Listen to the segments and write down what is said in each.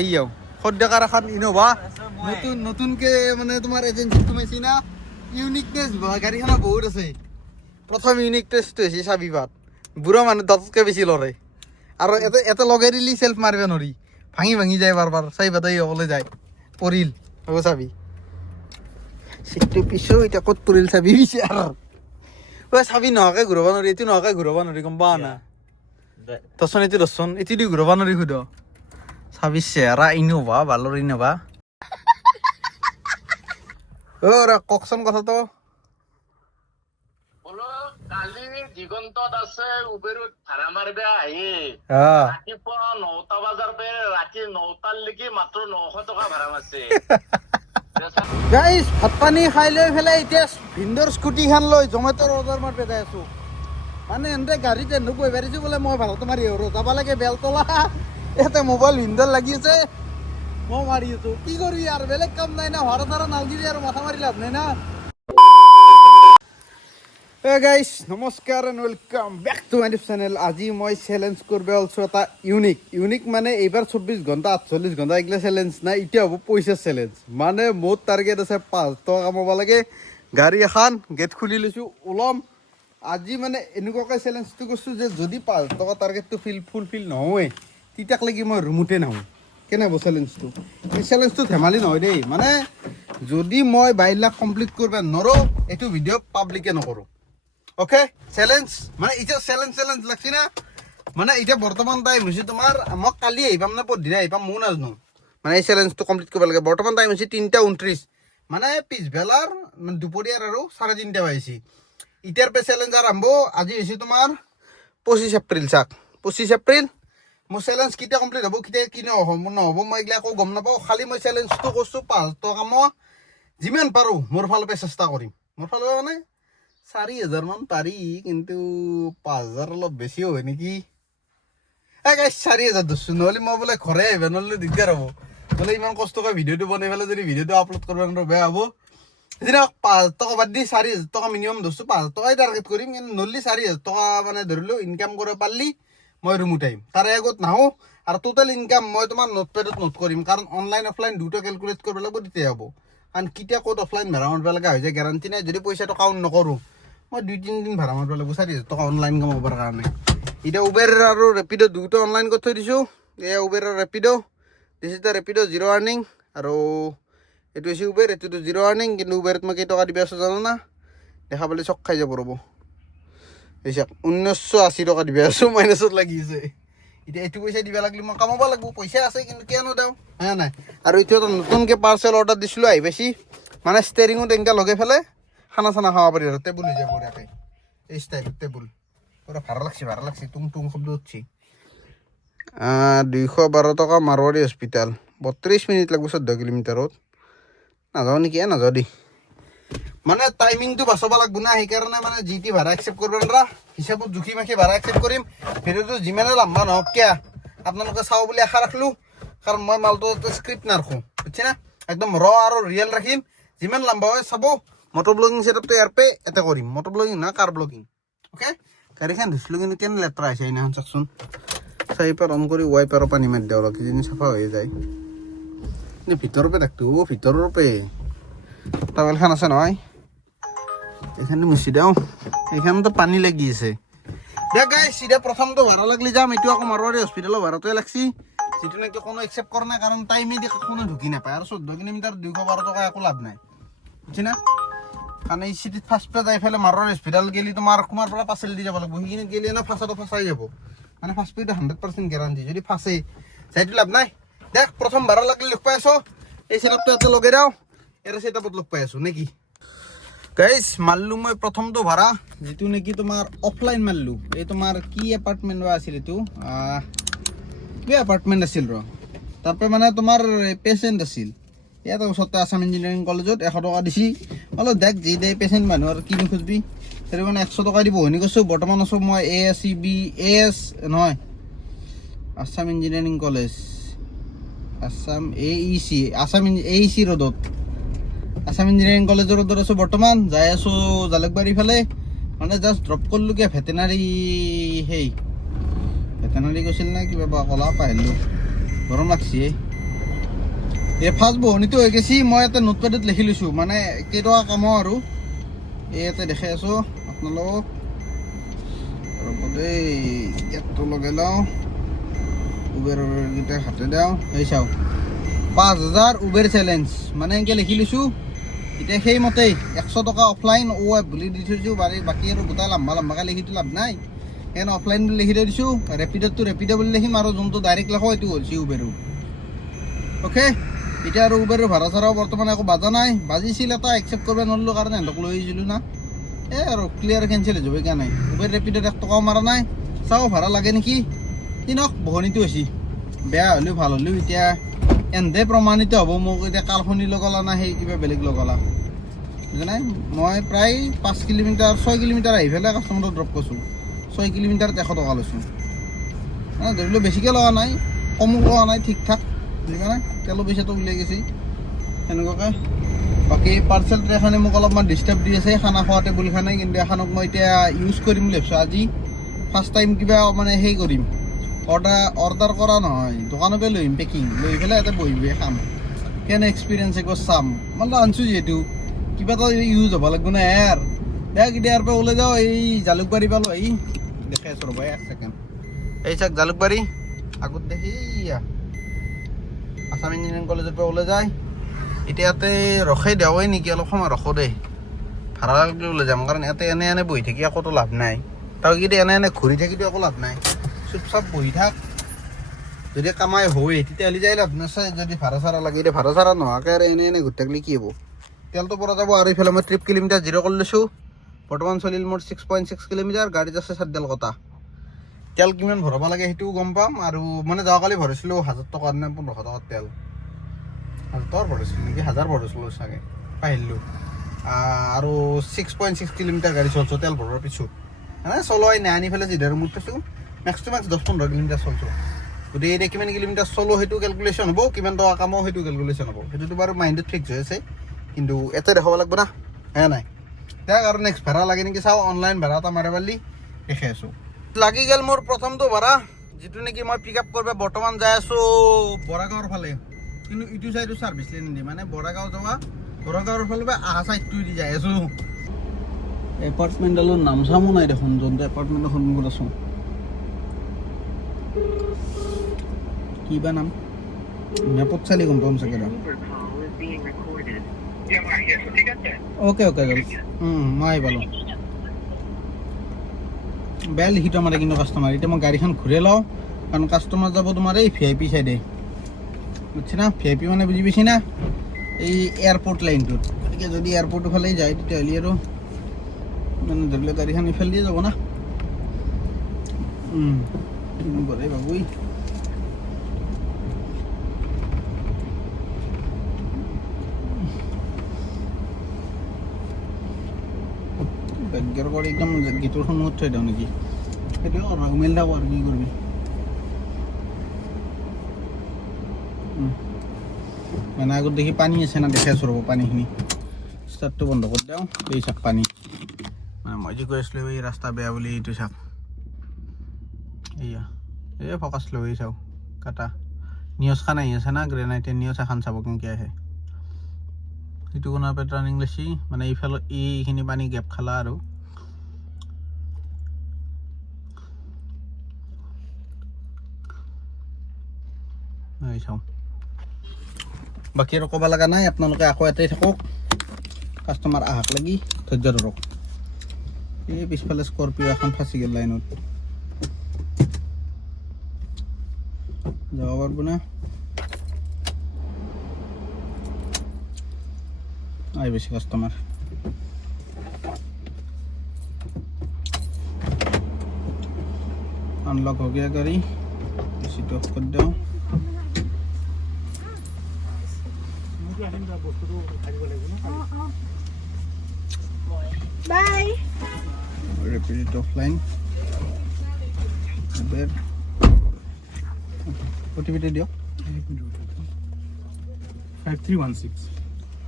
এইয়াও সদ্যকাৰ এখন ইনোভা নতুনকে মানে তোমাৰ এজেন্সি সোমাইছি না ইউনিকনেস গাড়ীখনৰ বহুত আছে প্ৰথম ইউনিকনেছটো হৈছে চাবিপাত বুঢ়া মানুহ দহতকৈ বেছি লৰে আৰু এটা লগাই দিলি চেল্ফ মাৰিব নোৱাৰি ভাঙি ভাঙি যায় বাৰ চাবিপাত এই হ'বলৈ যায় পৰিল হ'ব চাবি চিটটো পিছো এতিয়া ক'ত পৰিল চাবি পিছে আৰু চাবি নোহোৱাকৈ ঘূৰাব নোৱাৰি এইটো নোহোৱাকৈ ঘূৰাব নোৱাৰি গম পোৱা না দৰ্শন এইটো দি ঘূৰাব নোৱাৰি সুধ চাবি চেহেৰা ইনোভা ভালৰ ইনোভা কওকচোন কথাটো কালি দিগন্তত আছে উবেৰত ভাড়া মাৰিব আহি ৰাতিপুৱা 9টা বজাৰ পৰা ৰাতি 9টালৈকে মাত্ৰ 900 টকা ভাড়া মাৰিছে গাইজ ভাত পানী খাই লৈ পেলাই এতিয়া ভিন্দৰ স্কুটিখন লৈ জমেট'ৰ অৰ্ডাৰ মাৰি পেলাই আছো মানে এনে গাড়ীত এনে বহি পাৰিছো বোলে মই ভাড়াটো মাৰি আৰু যাব লাগে বেলতলা ইয়াতে মোবাইল ভিন্দৰ লাগি আছে মই মাৰি আছো কি কৰিবি আৰু বেলেগ কাম নাই না ভাড়া চাড়া নালগিবি আৰু মাথা মাৰি লাভ নাই না গাইজ নমস্কাৰ and welcome back to my channel আজি মই চেলেঞ্জ কৰিব ওলাইছোঁ এটা ইউনিক মানে এইবাৰ 24 ঘণ্টা 48 ঘণ্টা এইগিলা চেলেঞ্জ নাই এতিয়া হ'ব পইচা চেলেঞ্জ মানে মোৰ টাৰ্গেট আছে 500 টকা কামাব লাগে গাড়ী এখন গেট খুলি লৈছোঁ ওলাম আজি মানে এনেকুৱাকৈ চেলেঞ্জটো কৰিছোঁ যে যদি 500 টকা টাৰ্গেটটো ফুলফিল নহয় তেতিয়ালৈকে মই ৰুমতে নাহোঁ কেনে হ'ব চেলেঞ্জটো এই চেলেঞ্জটো ধেমালি নহয় দেই মানে যদি মই 22 লাখ কমপ্লিট কৰিব নোৱাৰোঁ এইটো ভিডিঅ' পাব্লিকে নকৰোঁ অ'কে চেলেঞ্জ মানে এতিয়া চেলেঞ্জ লাগছি না মানে এতিয়া বৰ্তমান টাইম হৈছে তোমাৰ মই কালি আহি পাম নে পৰহিনে আহি পাম ময়ো নাজানো মানে এই চেলেঞ্জটো কমপ্লিট কৰিব লাগে বৰ্তমান টাইম হৈছে 3:29 মানে পিছবেলাৰ দুপৰীয়াৰ আৰু 3:30 বাজিছে এতিয়াৰ পৰা চেলেঞ্জ আৰম্ভ আজি হৈছে তোমাৰ 25 এপ্ৰিল চাক 25 এপ্ৰিল মোৰ চেলেঞ্জ কেতিয়া কমপ্লিট হ'ব কেতিয়া কি নহ'ব মই এইগিলা একো গম নাপাওঁ খালি মই চেলেঞ্জটো কৰিছোঁ 500 টকা মই যিমান পাৰোঁ মোৰ ফালৰ পৰা চেষ্টা কৰিম মোৰ ফালৰ মানে 4,000 মান পাৰি কিন্তু 5,000 অলপ বেছি হয় নেকি গাইছ 4,000 ধৰছোঁ নহ'লে মই বোলে ঘৰে আহিব নহ'লে দিগদাৰ হ'ব বোলে ইমান কষ্ট কৰি ভিডিঅ'টো বনাই পেলাই যদি ভিডিঅ'টো আপলোড কৰিব নোৱাৰোঁ বেয়া হ'ব সেইদিনা 5,000 টকা বাদ দি 4,000 টকা মিনিমাম ধৰছোঁ 5,000 টকাই টাৰ্গেট কৰিম কিন্তু নহ'লে 4,000 টকা মানে ধৰিলোঁ ইনকাম কৰিব পাৰিলে মই ৰুমত আহিম তাৰে আগত নাহোঁ আৰু টোটেল ইনকাম মই তোমাৰ নোটপেডত নোট কৰিম কাৰণ অনলাইন অফলাইন দুটা কেলকুলেট কৰিব লাগিব তেতিয়া হ'ব কাৰণ কেতিয়া ক'ত অফলাইন ভাড়া মাৰিব লগা হৈ যায় গেৰাণ্টি নাই যদি পইচাটো কাউণ্ট নকৰোঁ মই 2-3 দিন ভাড়া মাৰিব লাগিব 4,000 টকা অনলাইন কামাবৰ কাৰণে এতিয়া উবেৰ আৰু ৰেপিড' দুটা অনলাইন কৰি থৈ দিছোঁ এয়া উবেৰ আৰু ৰেপিড' দিছ এতিয়া ৰেপিড' জিৰ' আৰ্নিং আৰু এইটো হৈছে উবেৰ এইটোতো জিৰ' আৰ্নিং কিন্তু উবেৰত মই কেইটকা দিব আছোঁ জানো না দেখা পালে চক খাই যাব ৰ'ব হৈছে 1980 টকা দিব আছোঁ মাইনাছত লাগি আছে এতিয়া এইটো পইচা দিব লাগিলে মই কামাব লাগিব পইচা আছে কিন্তু কিয়নো দিওঁ হয় নাই আৰু এইটো এটা নতুনকৈ পাৰ্চেল অৰ্ডাৰ দিছিলোঁ আহি পাইছি মানে ষ্টেৰিঙত এনেকৈ লগাই পেলাই খানা চানা খাব পাৰি আৰু টেবুল হৈ যাব ইয়াতে এই ষ্টাইলত টেবুল পুৰা ভাড়া লাগছি তুং শব্দ উঠছি 212 টকা মাৰৱাৰী হস্পিটেল 32 মিনিট লাগিব 14 কিলোমিটাৰত নাযাওঁ নেকি নাযাওঁ দেই মানে টাইমিংটো বাচাব লাগিব না সেইকাৰণে মানে যি টি ভাড়া একচেপ্ট কৰিব নোৱাৰা হিচাপত জুখি মাখি ভাড়া একচেপ্ট কৰিম ভিডিঅ'টো যিমানে লম্বা নহওক কিয় আপোনালোকে চাওঁ বুলি আশা ৰাখিলোঁ কাৰণ মই মালটো স্ক্ৰিপ্ট নাৰাখোঁ বুজিছে না একদম ৰ আৰু ৰিয়েল ৰাখিম যিমান লম্বা হয় চাব মটৰ ব্লগিং ছেটআপটো ইয়াৰ পৰা এটা কৰিম মটৰ ব্লগিং নহয় কাৰ ব্লগিং অ'কে গাড়ীখন ধুইছিলোঁ কিন্তু কেনে লেতেৰা হৈছে সেইদিনাখন চাওকচোন চাৰিপাৰ অন কৰি ৱাইপাৰৰ পানী মাৰি দিওঁ অলপ কিজানি চাফা হৈ যায় ভিতৰৰ পৰা দেখটো ভিতৰৰ পৰা টাৱেলখন আছে নহয় এইখানে মুচি দিওঁ এইখানতো পানী লাগি আছে দে গাইছ এতিয়া প্ৰথমটো ভাড়া লাগলি যাম এইটো আকৌ মাৰৱাৰী হস্পিটেলৰ ভাড়াটোৱে লাগছি যিটো নেকি কোনো একচেপ্ট কৰা নাই কাৰণ টাইমে দি কোনো ঢুকি নাপায় আৰু 14 কিলোমিটাৰ 212 টকা একো লাভ নাই বুজি না কাৰণ এই চিটিত ফাৰ্ষ্ট পে যাই ফেলে মাৰৱাৰী হস্পিটেল গেলি তোমাৰ কুমাৰ পৰা পাৰ্চেল দি যাব লাগিব সেইখিনি গেলি না ফাঁচাই যাব মানে ফাৰ্ষ্ট পেটো 100% গেৰাণ্টি যদি ফাঁচে যাইটো লাভ নাই দেখ প্ৰথম ভাড়া লাগিলে লগ পাই আছো এই ছেটআপটো ইয়াতে লগাই দিওঁ ইয়াৰ ছেটআপত লগ পাই আছো নেকি গাইছ মাৰিলোঁ মই প্ৰথমটো ভাড়া যিটো নেকি তোমাৰ অফলাইন মাৰিলোঁ এই তোমাৰ কি এপাৰ্টমেণ্ট বা আছিল এইটো কি এপাৰ্টমেণ্ট আছিল ৰ তাৰপৰা মানে তোমাৰ পেচেণ্ট আছিল ইয়াতে ওচৰতে আছাম ইঞ্জিনিয়াৰিং কলেজত 100 টকা দিছি অলপ দেখ যি দে পেচেণ্ট মানুহ আৰু কি নুখুজবি সেইটো মানে 100 টকা দিব শুনি কৈছোঁ বৰ্তমান আছোঁ মই নহয় Assam engineering college Assam AEC ৰোডত আছাম ইঞ্জিনিয়াৰিং কলেজৰ ৰোডত আছোঁ বৰ্তমান যাই আছোঁ জালুকবাৰী ফালে মানে জাষ্ট ড্ৰপ কৰিলোঁ কিয় ভেটেনাৰী গৈছিল নে কিবা বা কলা পাহিলোঁ গৰম লাগছি এই ফাৰ্ষ্ট বহনীটো হৈ গৈছে মই এটা নোটপেডত লিখি লৈছোঁ মানে কেইটকা কামো আৰু ইয়াতে দেখাই আছোঁ আপোনালোকক ৰ'ব দেই এপটো লগাই লওঁ উবেৰকেইটা হাতে দিওঁ এই চাওক 5000 উবেৰ চেলেঞ্জ মানে এনেকৈ লিখি লৈছোঁ এতিয়া সেইমতেই 100 টকা অফলাইন এপ বুলি দি থৈছোঁ বাকী আৰু গোটাই লম্বাকৈ লিখিটো লাভ নাই সেইকাৰণে অফলাইন বুলি লিখি থৈ দিছোঁ ৰেপিডতটো ৰেপিড' বুলি লিখিম আৰু যোনটো ডাইৰেক্ট লিখোঁ এইটো হৈছে উবেৰো অ'কে এতিয়া আৰু উবেৰৰ ভাড়া চাড়াও বৰ্তমান একো বাজা নাই বাজিছিল এটা একচেপ্ট কৰিব নোৱাৰিলোঁ কাৰণে সিহঁতক লৈ আহিছিলোঁ না আৰু ক্লিয়াৰ কেঞ্চেল হৈ যাব সেইকাৰণে উবেৰ ৰেপিডত 1 টকাও মাৰা নাই চাওঁ ভাড়া লাগে নেকি কিনক বহনীটো হৈছে বেয়া হ'লেও ভাল হ'লেও এতিয়া এন্ধে প্ৰমাণিত হ'ব মোক এতিয়া কালখনি লগালা না সেই কিবা বেলেগ লগালা বুজিছে মই প্ৰায় 5 কিলোমিটাৰ 6 কিলোমিটাৰ আহি পেলাই কাষ্টমাৰক ড্ৰপ কৰিছোঁ 6 কিলোমিটাৰত 100 টকা লৈছোঁ ধৰি লওক বেছিকৈ লগা নাই কমো লগা নাই ঠিক ঠাক বুজিবা নাই তেলৰ পইচাটো উলিয়াই গৈছে সেনেকুৱাকৈ বাকী পাৰ্চেল এখনে মোক অলপমান ডিষ্টাৰ্ব দি আছে খানা খোৱা টেবুলখনে কিন্তু এখনক মই এতিয়া ইউজ কৰিম বুলি ভাবিছোঁ আজি ফাৰ্ষ্ট টাইম কিবা মানে সেই কৰিম অৰ্ডাৰ কৰা নহয় দোকানৰ পৰা লৈ আহিম পেকিং লৈ পেলাই ইয়াতে বহি বহি খাম কেনে এক্সপিৰিয়েঞ্চ একবাৰ চাম মানে আনিছোঁ যিহেতু কিবা এটা ইউজ হ'ব লাগিব না ইয়াৰ ইয়াৰ পৰা ওলাই যাওঁ এই জালুকবাৰী পালোঁ এই দেখাই আছোঁ ৰ'বা 1 ছেকেণ্ড এই চাওক জালুকবাৰী আগত দেখি আছাম ইঞ্জিনিয়াৰিং কলেজৰ পৰা ওলাই যায় এতিয়া ইয়াতে ৰখাই দিওঁৱেই নেকি অলপ সময় ৰখো দেই ভাড়া লাগলে ওলাই যাম কাৰণ ইয়াতে এনে বহি থাকি একোতো লাভ নাই তাৰ কিন্তু এনে ঘূৰি থাকিতো একো লাভ নাই চুপচাপ বহি থাক যদি কামাই হয় তেতিয়াহ'লে যাই লাভ নাচাই যদি ভাড়া চাড়া লাগে এতিয়া ভাড়া চাড়া নোহোৱাকৈ আৰু এনে ঘূৰি থাকিলে কি হ'ব তেলটো পৰা যাব আৰু এইফালে মই 3 কিলোমিটাৰ জিৰ' কৰি লৈছোঁ বৰ্তমান চলিল মোৰ 6.6 কিলোমিটাৰ গাড়ীত আছে 7 কটা তেল কিমান ভৰাব লাগে সেইটোও গম পাম আৰু মানে যোৱাকালি ভৰাইছিলোঁ 1000 টকাৰ নে 1500 টকাৰ তেল 1000 টকাৰ ভৰাইছিলোঁ নেকি 1000 ভৰাইছিলোঁ চাগে পাহিলোঁ আৰু 6.6 কিলোমিটাৰ গাড়ী চলছোঁ তেল ভৰোৱাৰ পিছত মানে চলোৱাই নাই আনি পেলাই যিদৰে মোৰ পাইছোঁ মেক্স টু মেক্স 10-15 কিলোমিটাৰ চলছোঁ গতিকে এতিয়া কিমান কিলোমিটাৰ চলো সেইটো কেলকুলেশ্যন হ'ব কিমান টকা কামো সেইটো কেলকুলেশ্যন হ'ব সেইটোতো বাৰু মাইণ্ডত ফিক্স হৈ আছে কিন্তু এতে দেখাব লাগিব না হে নাই তাক আৰু নেক্সট ভাড়া লাগে নেকি চাওঁ অনলাইন ভাড়া এটা মাৰিব পাৰলি দেখাই আছোঁ লাগি গ'ল মোৰ প্ৰথমটো ভাড়া যিটো নেকি মই পিক আপ কৰিব বৰ্তমান যাই আছোঁ বৰাগাঁৱৰ ফালে কিন্তু ইটো চাইডো ছাৰ্ভিচ লেন নিদিয়ে মানে বৰাগাঁও যোৱা বৰাগাঁৱৰ ফালে বা আহা চাইডটো দি যাই আছোঁ এপাৰ্টমেণ্টডালৰ নাম চামো নাই দেখোন যোনটো এপাৰ্টমেণ্টৰ সন্মুখত আছোঁ কিবা নাম মেপত চালি গম পাম চাগে অ'কে মই আহি পালোঁ বেয়া লিখিত মাৰে কিন্তু কাষ্টমাৰ এতিয়া মই গাড়ীখন ঘূৰাই লওঁ কাৰণ কাষ্টমাৰ যাব তোমাৰ এই VIP চাইডে বুজিছে না VIP মানে বুজি পাইছি না এই এয়াৰপৰ্ট লাইনটোত গতিকে যদি এয়াৰপৰ্টৰ ফালে যায় তেতিয়াহ'লে আৰু মানে ধৰি লওক গাড়ীখন ইফালে দিয়ে যাব না কৰে বাবুই বেগৰ কৰি একদম গীতৰ সন্মুখত থৈ দিওঁ নেকি সেইটো উমেল থাকোঁ আৰু কি কৰিবি মানে আগত দেখি পানী আছে না দেখাই আছোঁ ৰ'ব পানীখিনি ষ্টাৰ্টটো বন্ধ কৰি দিওঁ এই চাওক পানী মানে মই যি কৈ আছিলোঁ এই ৰাস্তা বেয়া বুলি এইটো চাওক এইয়া এই ফ'কাছ লৈ এই চাওক কাটা নিউজখন আহি আছে না গ্ৰেনাইটে নিউজ এখন চাব কেনেকৈ আহে সেইটো কোণাৰ পৰা টাৰ্ণিং লৈছি মানে এইফালে এইখিনি পানী গেপ খালা আৰু চাওঁ বাকী আৰু ক'ব লগা নাই আপোনালোকে আকৌ ইয়াতেই থাকক কাষ্টমাৰ আহাক লাগি ধৈৰ্য ধৰক এই পিছফালে স্কৰপিঅ' এখন ফাঁচি গ'ল লাইনত যাব পাৰব না আই বেশি কাস্টমার अनलॉक हो गया गाड़ी सीट ऑफ कर दो बाय रिपीट ऑफलाइन उबर ओटीपी दे दियो 5316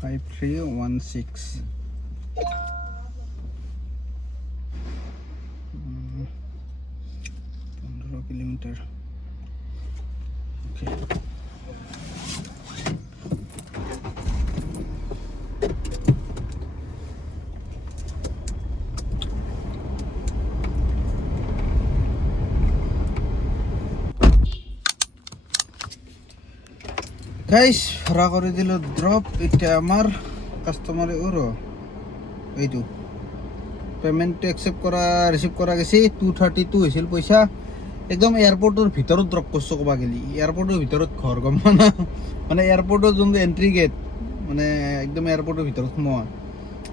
15 किलोमीटर গাইস ভাড়া কৰি দিলোঁ ড্ৰপ এতিয়া আমাৰ কাষ্টমাৰে এইটো পেমেণ্টটো একচেপ্ট কৰা ৰিচিভ কৰা গৈছে 232 হৈছিল পইচা একদম এয়াৰপৰ্টৰ ভিতৰত ড্ৰপ কৰিছোঁ ক'বা গেলি এয়াৰপৰ্টৰ ভিতৰত ঘৰ গম পানা মানে এয়াৰপৰ্টৰ যোনটো এণ্ট্ৰি গেট মানে একদম এয়াৰপৰ্টৰ ভিতৰত সোমোৱা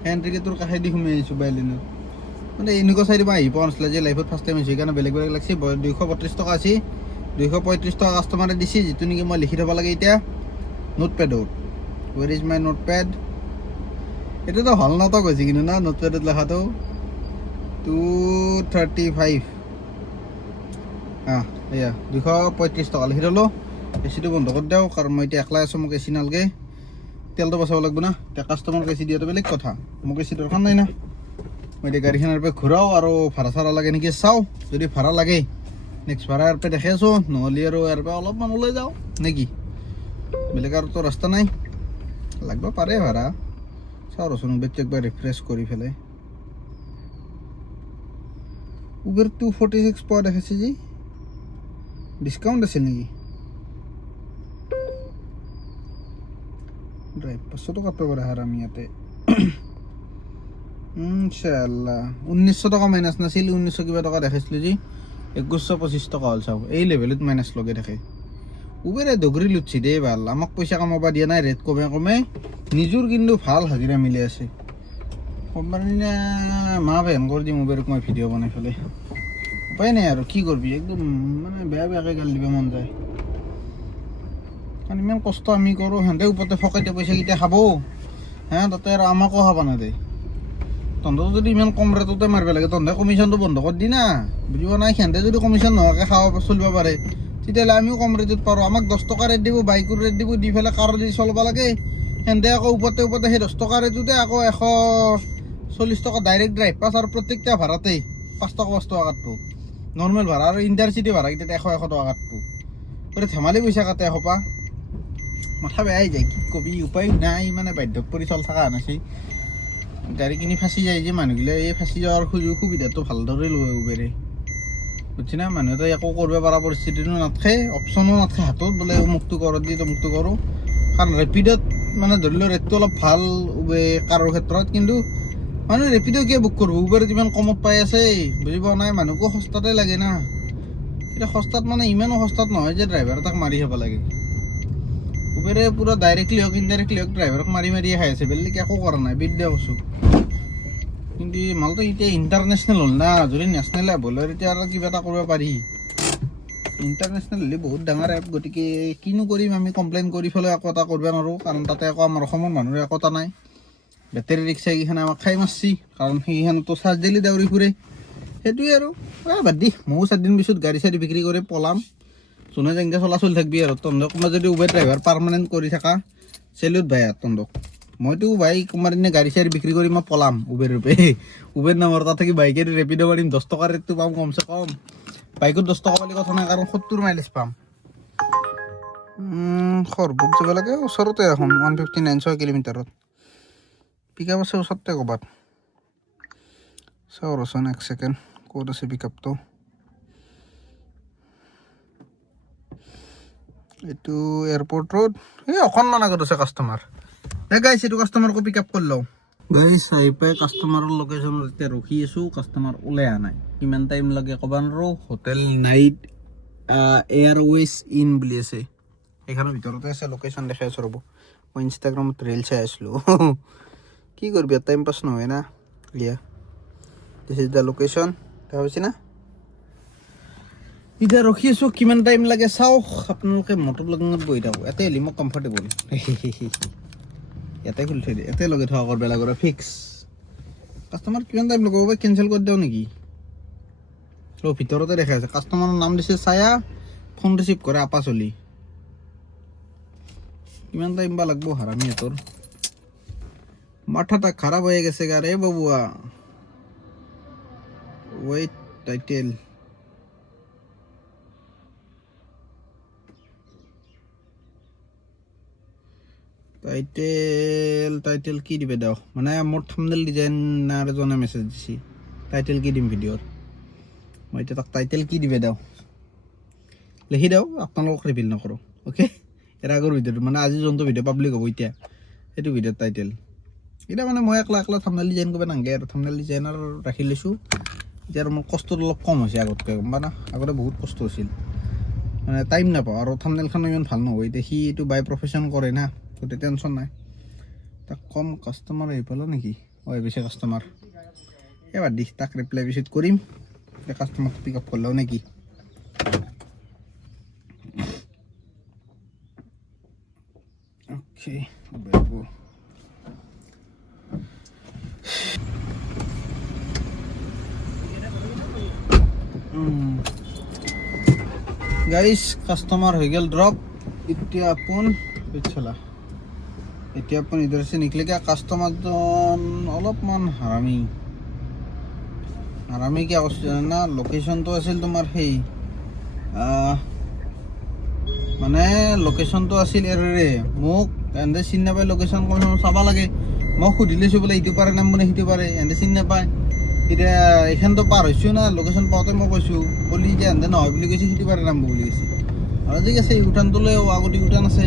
সেই এণ্ট্ৰি গেটৰ কাষেদি সোমাই আহিছোঁ বাইলিনত মানে এনেকুৱা চাইডৰ পৰা আহি পোৱা নাছিলে যে লাইফত ফাৰ্ষ্ট টাইম হৈছে সেইকাৰণে বেলেগ বেলেগ লাগছে 232 টকা আছে 235 টকা কাষ্টমাৰে দিছে যিটো নেকি মই লিখি থ'ব লাগে এতিয়া নোটপেডত ৱেৰ ইজ মাই নোটপেড এটাতো ভাল নাটক হৈছে কিন্তু না নোটপেডত লেখাটো 235 এয়া 235 টকা লিখি থ'লোঁ এচিটো বন্ধ কৰি দিওঁ কাৰণ মই এতিয়া একলাই আছোঁ মোক এচি নালাগে তেলটো বচাব লাগিব না এতিয়া কাষ্টমাৰক এচি দিয়াটো বেলেগ কথা মোক এচি দৰকাৰ নাই না মই এতিয়া গাড়ীখনৰ পৰা ঘূৰাওঁ আৰু ভাড়া চাড়া লাগে নেকি চাওঁ যদি ভাড়া লাগে নেক্সট ভাড়া ইয়াৰ পৰা দেখাই আছোঁ নহ'লে আৰু ইয়াৰ পৰা অলপমান ওলাই যাওঁ নেকি বেলেগ আৰুতো ৰাস্তা নাই লাগিব পাৰে ভাড়া চাওঁ ৰচোন উবেৰটো একবাৰ ৰিফ্ৰেছ কৰি পেলাই উবেৰ 246 পোৱা দেখাইছে যি ডিছকাউণ্ট আছে নেকি ড্ৰাইভ 500 টকা পাব পাৰে আমি ইয়াতে ইনশাআল্লাহ 1900 টকা মাইনাছ নাছিল 1900 কিবা টকা দেখাইছিলোঁ যি 2125 টকা হ'ল চাওক এই লেভেলত মাইনাছ লগে থাকে উবেৰে দগৰি লুটছি দেই ভাল আমাক পইচা কামাব দিয়া নাই ৰেট কমে কমে নিজৰ কিন্তু ভাল হাজিৰা মিলি আছে কোম্পানীনে মা বেন কৰি দিম উবেৰক মই ভিডিঅ' বনাই পেলাই উপায় নাই আৰু কি কৰিবি একদম মানে বেয়া বেয়াকৈ গালি দিব মন যায় কাৰণ ইমান কষ্ট আমি কৰোঁ সিহঁতে ওপৰতে ফকাইতে পইচাকেইটা খাব তাতে আৰু আমাকো খাব নেদে তহঁতক যদি ইমান কম ৰেটতে মাৰিব লাগে তহঁতে কমিশ্যনটো বন্ধ কৰি দি না বুজিব নাই সিহঁতে যদি কমিশ্যন নোহোৱাকৈ খাব চলিব পাৰে তেতিয়াহ'লে আমিও কম ৰেটত পাৰোঁ আমাক 10 টকা ৰেট দিব বাইকৰ ৰেট দিব দি পেলাই কাৰ যদি চলাব লাগে সিহঁতে আকৌ ওপৰতে সেই 10 টকা ৰেটতে আকৌ 140 টকা ডাইৰেক্ট ড্ৰাইভ পাছ আৰু প্ৰত্যেকটা ভাড়াতেই 5 টকা কাটটো নৰ্মেল ভাড়া আৰু ইণ্টাৰচিটি ভাড়া কেইটাত 100 টকা কাটটো ধেমালি পইচা কাটে এসোপা মাথা বেয়াই যায় কি কবি উপায় নাই মানে বাধ্যত পৰি চল থকা নাছিল গাড়ী কিনি ফাঁচি যায় যে মানুহগিলা এই ফাঁচি যোৱাৰ সুবিধাটো ভালদৰে লয় উবেৰে বুজিছি না মানুহেতো একো কৰিব পৰা পৰিস্থিতিটো নাথাকে অপশ্যনো নাথাকে হাতত বোলে অমুকটো কৰোঁ দি তমুকটো কৰোঁ কাৰণ ৰেপিডত মানে ধৰি লওক ৰেটটো অলপ ভাল কাৰৰ ক্ষেত্ৰত কিন্তু মানুহে ৰেপিডো কিয় বুক কৰিব উবেৰত ইমান কমত পাই আছে বুজি পোৱা নাই মানুহকো সস্তাতে লাগে না এতিয়া সস্তাত মানে ইমানো সস্তাত নহয় যে ড্ৰাইভাৰ এটাক মাৰি খাব লাগে উবেৰে পুৰা ডাইৰেক্টলি হওক ইনডাইৰেক্টলি হওক ড্ৰাইভাৰক মাৰি মাৰিয়ে খাই আছে বেলেগ একো কৰা নাই বিদ্যা কৈছোঁ কিন্তু মালটো এতিয়া ইণ্টাৰনেশ্যনেল হ'ল না যদি নেশ্যনেল এপ হ'ল এতিয়া আৰু কিবা এটা কৰিব পাৰি ইণ্টাৰনেশ্যনেল হ'লে বহুত ডাঙৰ এপ গতিকে কিনো কৰিম আমি কমপ্লেইন কৰি পেলাই একো এটা কৰিব নোৱাৰোঁ কাৰণ তাতে আকৌ আমাৰ অসমৰ মানুহৰ একোটা নাই বেটেৰী ৰিক্সাকেইখনে আমাক খাই মাৰছি কাৰণ সেইখনতো চাৰ্জ দিলে দাউৰি ফুৰে সেইটোৱে আৰু বাদ দি ময়ো 4 দিন পিছত গাড়ী চাড়ী বিক্ৰী কৰি পলাম যোনে যেনেকৈ চলাচলি থাকবি আৰু তহঁতক কোনোবা যদি উবেৰ ড্ৰাইভাৰ পাৰ্মানেণ্ট কৰি থাকা চেলিউট ভাই আৰু তহঁতক মইতো ভাই কোনোবা দিনে গাড়ী চাড়ী বিক্ৰী কৰি মই পলাম উবেৰৰ উবেৰ নামৰ তাত থাকি বাইকেৰে ৰেপিড' মাৰিম 10 টকা ৰেটটো পাম কমচে কম বাইকত 10 টকা বুলি কথা নাই কাৰণ 70 মাইলেজ পাম সৰভোগ যাব লাগে ওচৰতে এখন 159 কিলোমিটাৰত পিক আপ আছে ওচৰতে ক'ৰবাত চাওঁ ৰচোন 1 ছেকেণ্ড ক'ত আছে পিক আপটো এইটো এয়াৰপৰ্ট ৰোড এই অকণমান আগত আছে কাষ্টমাৰ গাইছ এইটো কাষ্টমাৰকো পিক আপ কৰি লওঁ গাইছ আহি পাই কাষ্টমাৰৰ লোকেশ্যনত এতিয়া ৰখি আছোঁ কাষ্টমাৰ ওলাই অহা নাই কিমান টাইম লাগে ক'ব নোৱাৰোঁ হোটেল নাইট এয়াৰৱেজ ইন বুলি আছে সেইখনৰ ভিতৰতে আছে লোকেশ্যন দেখাই আছোঁ ৰ'ব মই ইনষ্টাগ্ৰামত ৰিল চাই আছিলোঁ কি কৰিবি টাইম পাছ নহয় না দিয়া দিছ ইজ দ্য লোকেশ্যন দেখা পাইছে না এতিয়া ৰখি আছোঁ কিমান টাইম লাগে চাওক আপোনালোকে মটৰ লগত বহি থাকক ইয়াতে হ'লে মোক কমফৰ্টেবল ইয়াতে খুলি থৈ দিয়ে ইয়াতে লগাই থোৱা আগৰ বেলেগৰ ফিক্স কাষ্টমাৰ কিমান টাইম লগাব বা কেঞ্চেল কৰি দিওঁ নেকি ভিতৰতে দেখাই আছে কাষ্টমাৰৰ নাম দিছে ছায়া ফোন ৰিচিভ কৰে আপা চলি কিমান টাইম বা লাগব হাৰামি সিহঁতৰ মাথাটা খারাপ হয়ে গেছে গা রে বাবুয়া ওয়েট টাইটেল টাইটেল কি দিবে দাও মানে মোর থাম্বনেল ডিজাইনার জনে মেসেজ দিছি টাইটেল কি দিম ভিডিওর মই এটা টাইটেল কি দিবে দাও লিখি দাও আপোনালোকক ৰিভিল নকৰোঁ ওকে এৰ আগৰ ভিডিঅ'টো মানে আজি যোনটো ভিডিঅ' পাব্লিক হ'ব এতিয়া সেইটো ভিডিঅ'ৰ টাইটেল এটা মানে মই একলা থাম্বনেল ডিজাইন কৰিব নাংগে আৰু থাম্বনেল ডিজাইনাৰ ৰাখি লৈছোঁ এতিয়া আৰু মোৰ কষ্টটো অলপ কম হৈছে আগতকৈ গম পানা আগতে বহুত কষ্ট হৈছিল মানে টাইম নাপাওঁ আৰু থাম্বনেলখন ইমান ভাল নহয় এতিয়া সি এইটো বাই প্ৰফেশ্যন কৰে না গতিকে টেনশ্যন নাই তাক কম কাষ্টমাৰ আহি পালে নেকি পিছে কাষ্টমাৰ এবাৰ দিশ তাক ৰিপ্লাই পিছত কৰিম কাষ্টমাৰটো পিক আপ কৰিলেও নেকি Okay, go. Guys, customer हो गया ड्रॉप इतने अपन पिछला इतने अपन इधर से निकले क्या कस्टमर तो अलग मान हरामी क्या क्वेश्चन ना लोकेशन तो असल तुम्हार है মানে লোকেশনটো আছিল এৰে মোক এন্ডে চিন নাপায় লোকেশন কোন চাবা লাগে মই সুধি লৈছোঁ বোলে ইটো পাৰে নাম মানে সিটো পাৰে এন্ডে চিন নাপায় এতিয়া এখানতো পাৰ হৈছোঁ না লোকেশন পাওঁতে মই কৈছোঁ বলি এতিয়া এন্ডে নহয় বুলি কৈছে সিটো পাৰে নাম বুলি কৈছে আৰু ঠিক আছে ইউটাৰ্ণটো লৈ আগতে ইউটাৰ্ণ আছে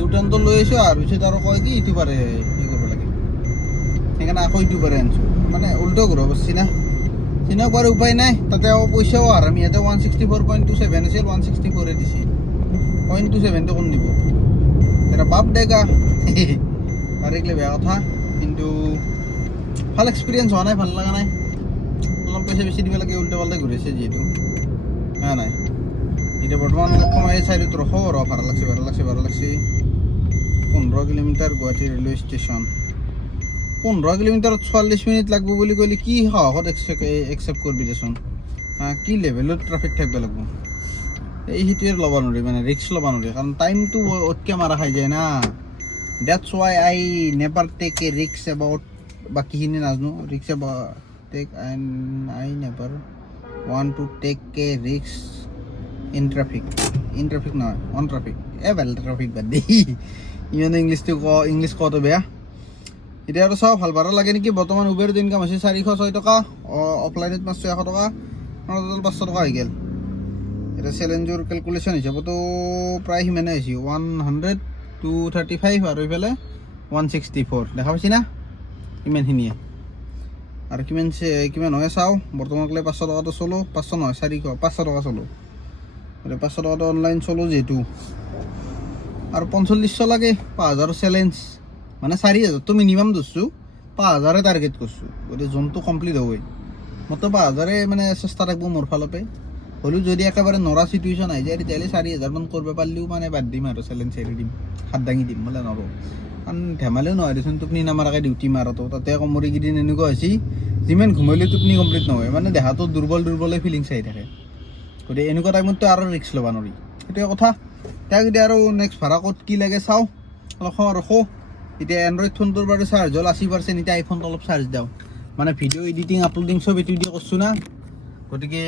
ইউটাৰ্ণটো লৈ আহিছোঁ আৰু পিছত আৰু কয় কি ইটো পাৰে কি কৰিব লাগে সেইকাৰণে আকৌ ইটো পাৰে আনিছোঁ মানে উল্টো ঘূৰাব পাৰছি না চিনাক বাৰু উপায় নাই তাতে আকৌ পইচাও আৰু আমি ইয়াতে 164.27 আছিল 164 দিছিল 0.27 তো কোন দিব তেৰা বাপ দেগা পাৰিকলে বেয়া কথা কিন্তু ভাল এক্সপিৰিয়েঞ্চ হোৱা নাই ভাল লগা নাই অলপ পইচা বেছি দিব লাগে উল্টা পাল্টা ঘূৰিছে যিহেতু হা নাই এতিয়া বৰ্তমান অলপ সময় চাইডত ৰখো আৰু ভাড়া লাগছে 15 কিলোমিটাৰ গুৱাহাটী ৰেলৱে ষ্টেচন 15 কিলোমিটাৰত 44 মিনিট লাগব বুলি ক'লে কি সাহসত একচেপ্ট কৰবি দেচোন কি লেভেলত ট্ৰাফিক থাকিব লাগব এই সিটোৱে ল'ব নোৱাৰি মানে ৰিক্স ল'ব নোৱাৰি কাৰণ টাইমটো অতকৈ মাৰা খাই যায় না that's Y I never take a risks about বাকীখিনি নাজানো ৰিক্স আই never want to take a risks in traffic নহয় অন ট্ৰাফিক ভাল ট্ৰাফিক বাদ দেই ইমান ইংলিছ কোৱাটো বেয়া এতিয়া আৰু চাওঁ ভাল ভাড়া লাগে নেকি বৰ্তমান উবেৰত ইনকাম হৈছে 406 টকা অফলাইনত মাত্ৰ 100 টকা টোটেল 500 টকা হৈ গ'ল এটা চেলেঞ্জৰ কেলকুলেশ্যন হিচাপতো প্ৰায় সিমানে হৈছে 100 235 আৰু এইফালে 164 দেখা পাইছি না ইমানখিনিয়ে আৰু কিমান হয় চাওঁ বৰ্তমানলৈ 500 টকাটো চলো 500 নহয় 500 টকা চলো 500 টকাটো অনলাইন চলো যিহেতু আৰু 4500 লাগে 5000 চেলেঞ্জ মানে 4000টো মিনিমাম ধৰছোঁ 5000 টাৰ্গেট কৰিছোঁ গতিকে যোনটো কমপ্লিট হ'বই মইতো 5000 মানে চেষ্টা থাকিব মোৰ ফালৰ পৰা হ'লেও যদি একেবাৰে নৰা চিটুৱেশ্যন আহি যায় তেতিয়াহ'লে 4000 মান কৰিব পাৰিলেও মানে বাদ দিম আৰু চেলেঞ্জ এৰি দিম হাত দাঙি দিম বোলে নৰো কাৰণ ধেমালিও নহয় দেচোন টোপনি নামাৰাকৈ ডিউটি মাৰতো তাতে আকৌ মৰিকেইদিন এনেকুৱা হৈছে যিমান ঘুমাইলেও টোপনি কমপ্লিট নহয় মানে দেহাটো দুৰ্বলে ফিলিংছ আহি থাকে গতিকে এনেকুৱা টাইমততো আৰু ৰিক্স ল'ব নোৱাৰি সেইটোৱে কথা তাক এতিয়া আৰু নেক্সট ভাড়া ক'ত কি লাগে চাওঁ অলপ ৰখো এতিয়া এণ্ড্ৰইড ফোনটোৰ বাৰু চাৰ্জ হ'ল 80% এতিয়া আইফোনটো অলপ চাৰ্জ দিওঁ মানে ভিডিঅ' এডিটিং আপলোডিং চব এইটো দি কৰিছোঁ না গতিকে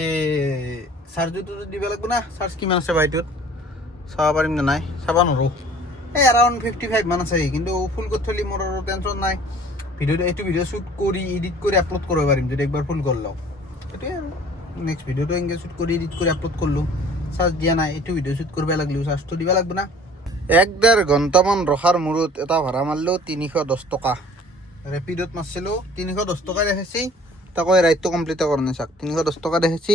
চাৰ্জটো দিব লাগিব না চাৰ্জ কিমান আছে বাইটোত চাব পাৰিম নে নাই চাব নোৱাৰোঁ এই এৰাউণ্ড 55 মান আছে কিন্তু ফুল কৰি থ'লে মোৰ আৰু টেনশ্যন নাই এইটো ভিডিঅ' শ্বুট কৰি এডিট কৰি আপলোড কৰিব পাৰিম যদি একবাৰ ফুল কৰি লওঁ সেইটোৱে আৰু নেক্সট ভিডিঅ'টো এনেকৈ শ্বুট কৰি এডিট কৰি আপলোড কৰিলোঁ চাৰ্জ দিয়া নাই এইটো ভিডিঅ' শ্বুট কৰিব লাগিলেও চাৰ্জটো দিব লাগিব না 1.5 ঘণ্টামান ৰখাৰ মূৰত এটা ভাড়া মাৰিলোঁ 310 টকা ৰেপিডত মাৰিছিলোঁ 310 টকা দেখাইছি তাকো ৰাইডটো কমপ্লিট কৰা নাই চাওক 310 টকা দেখাইছি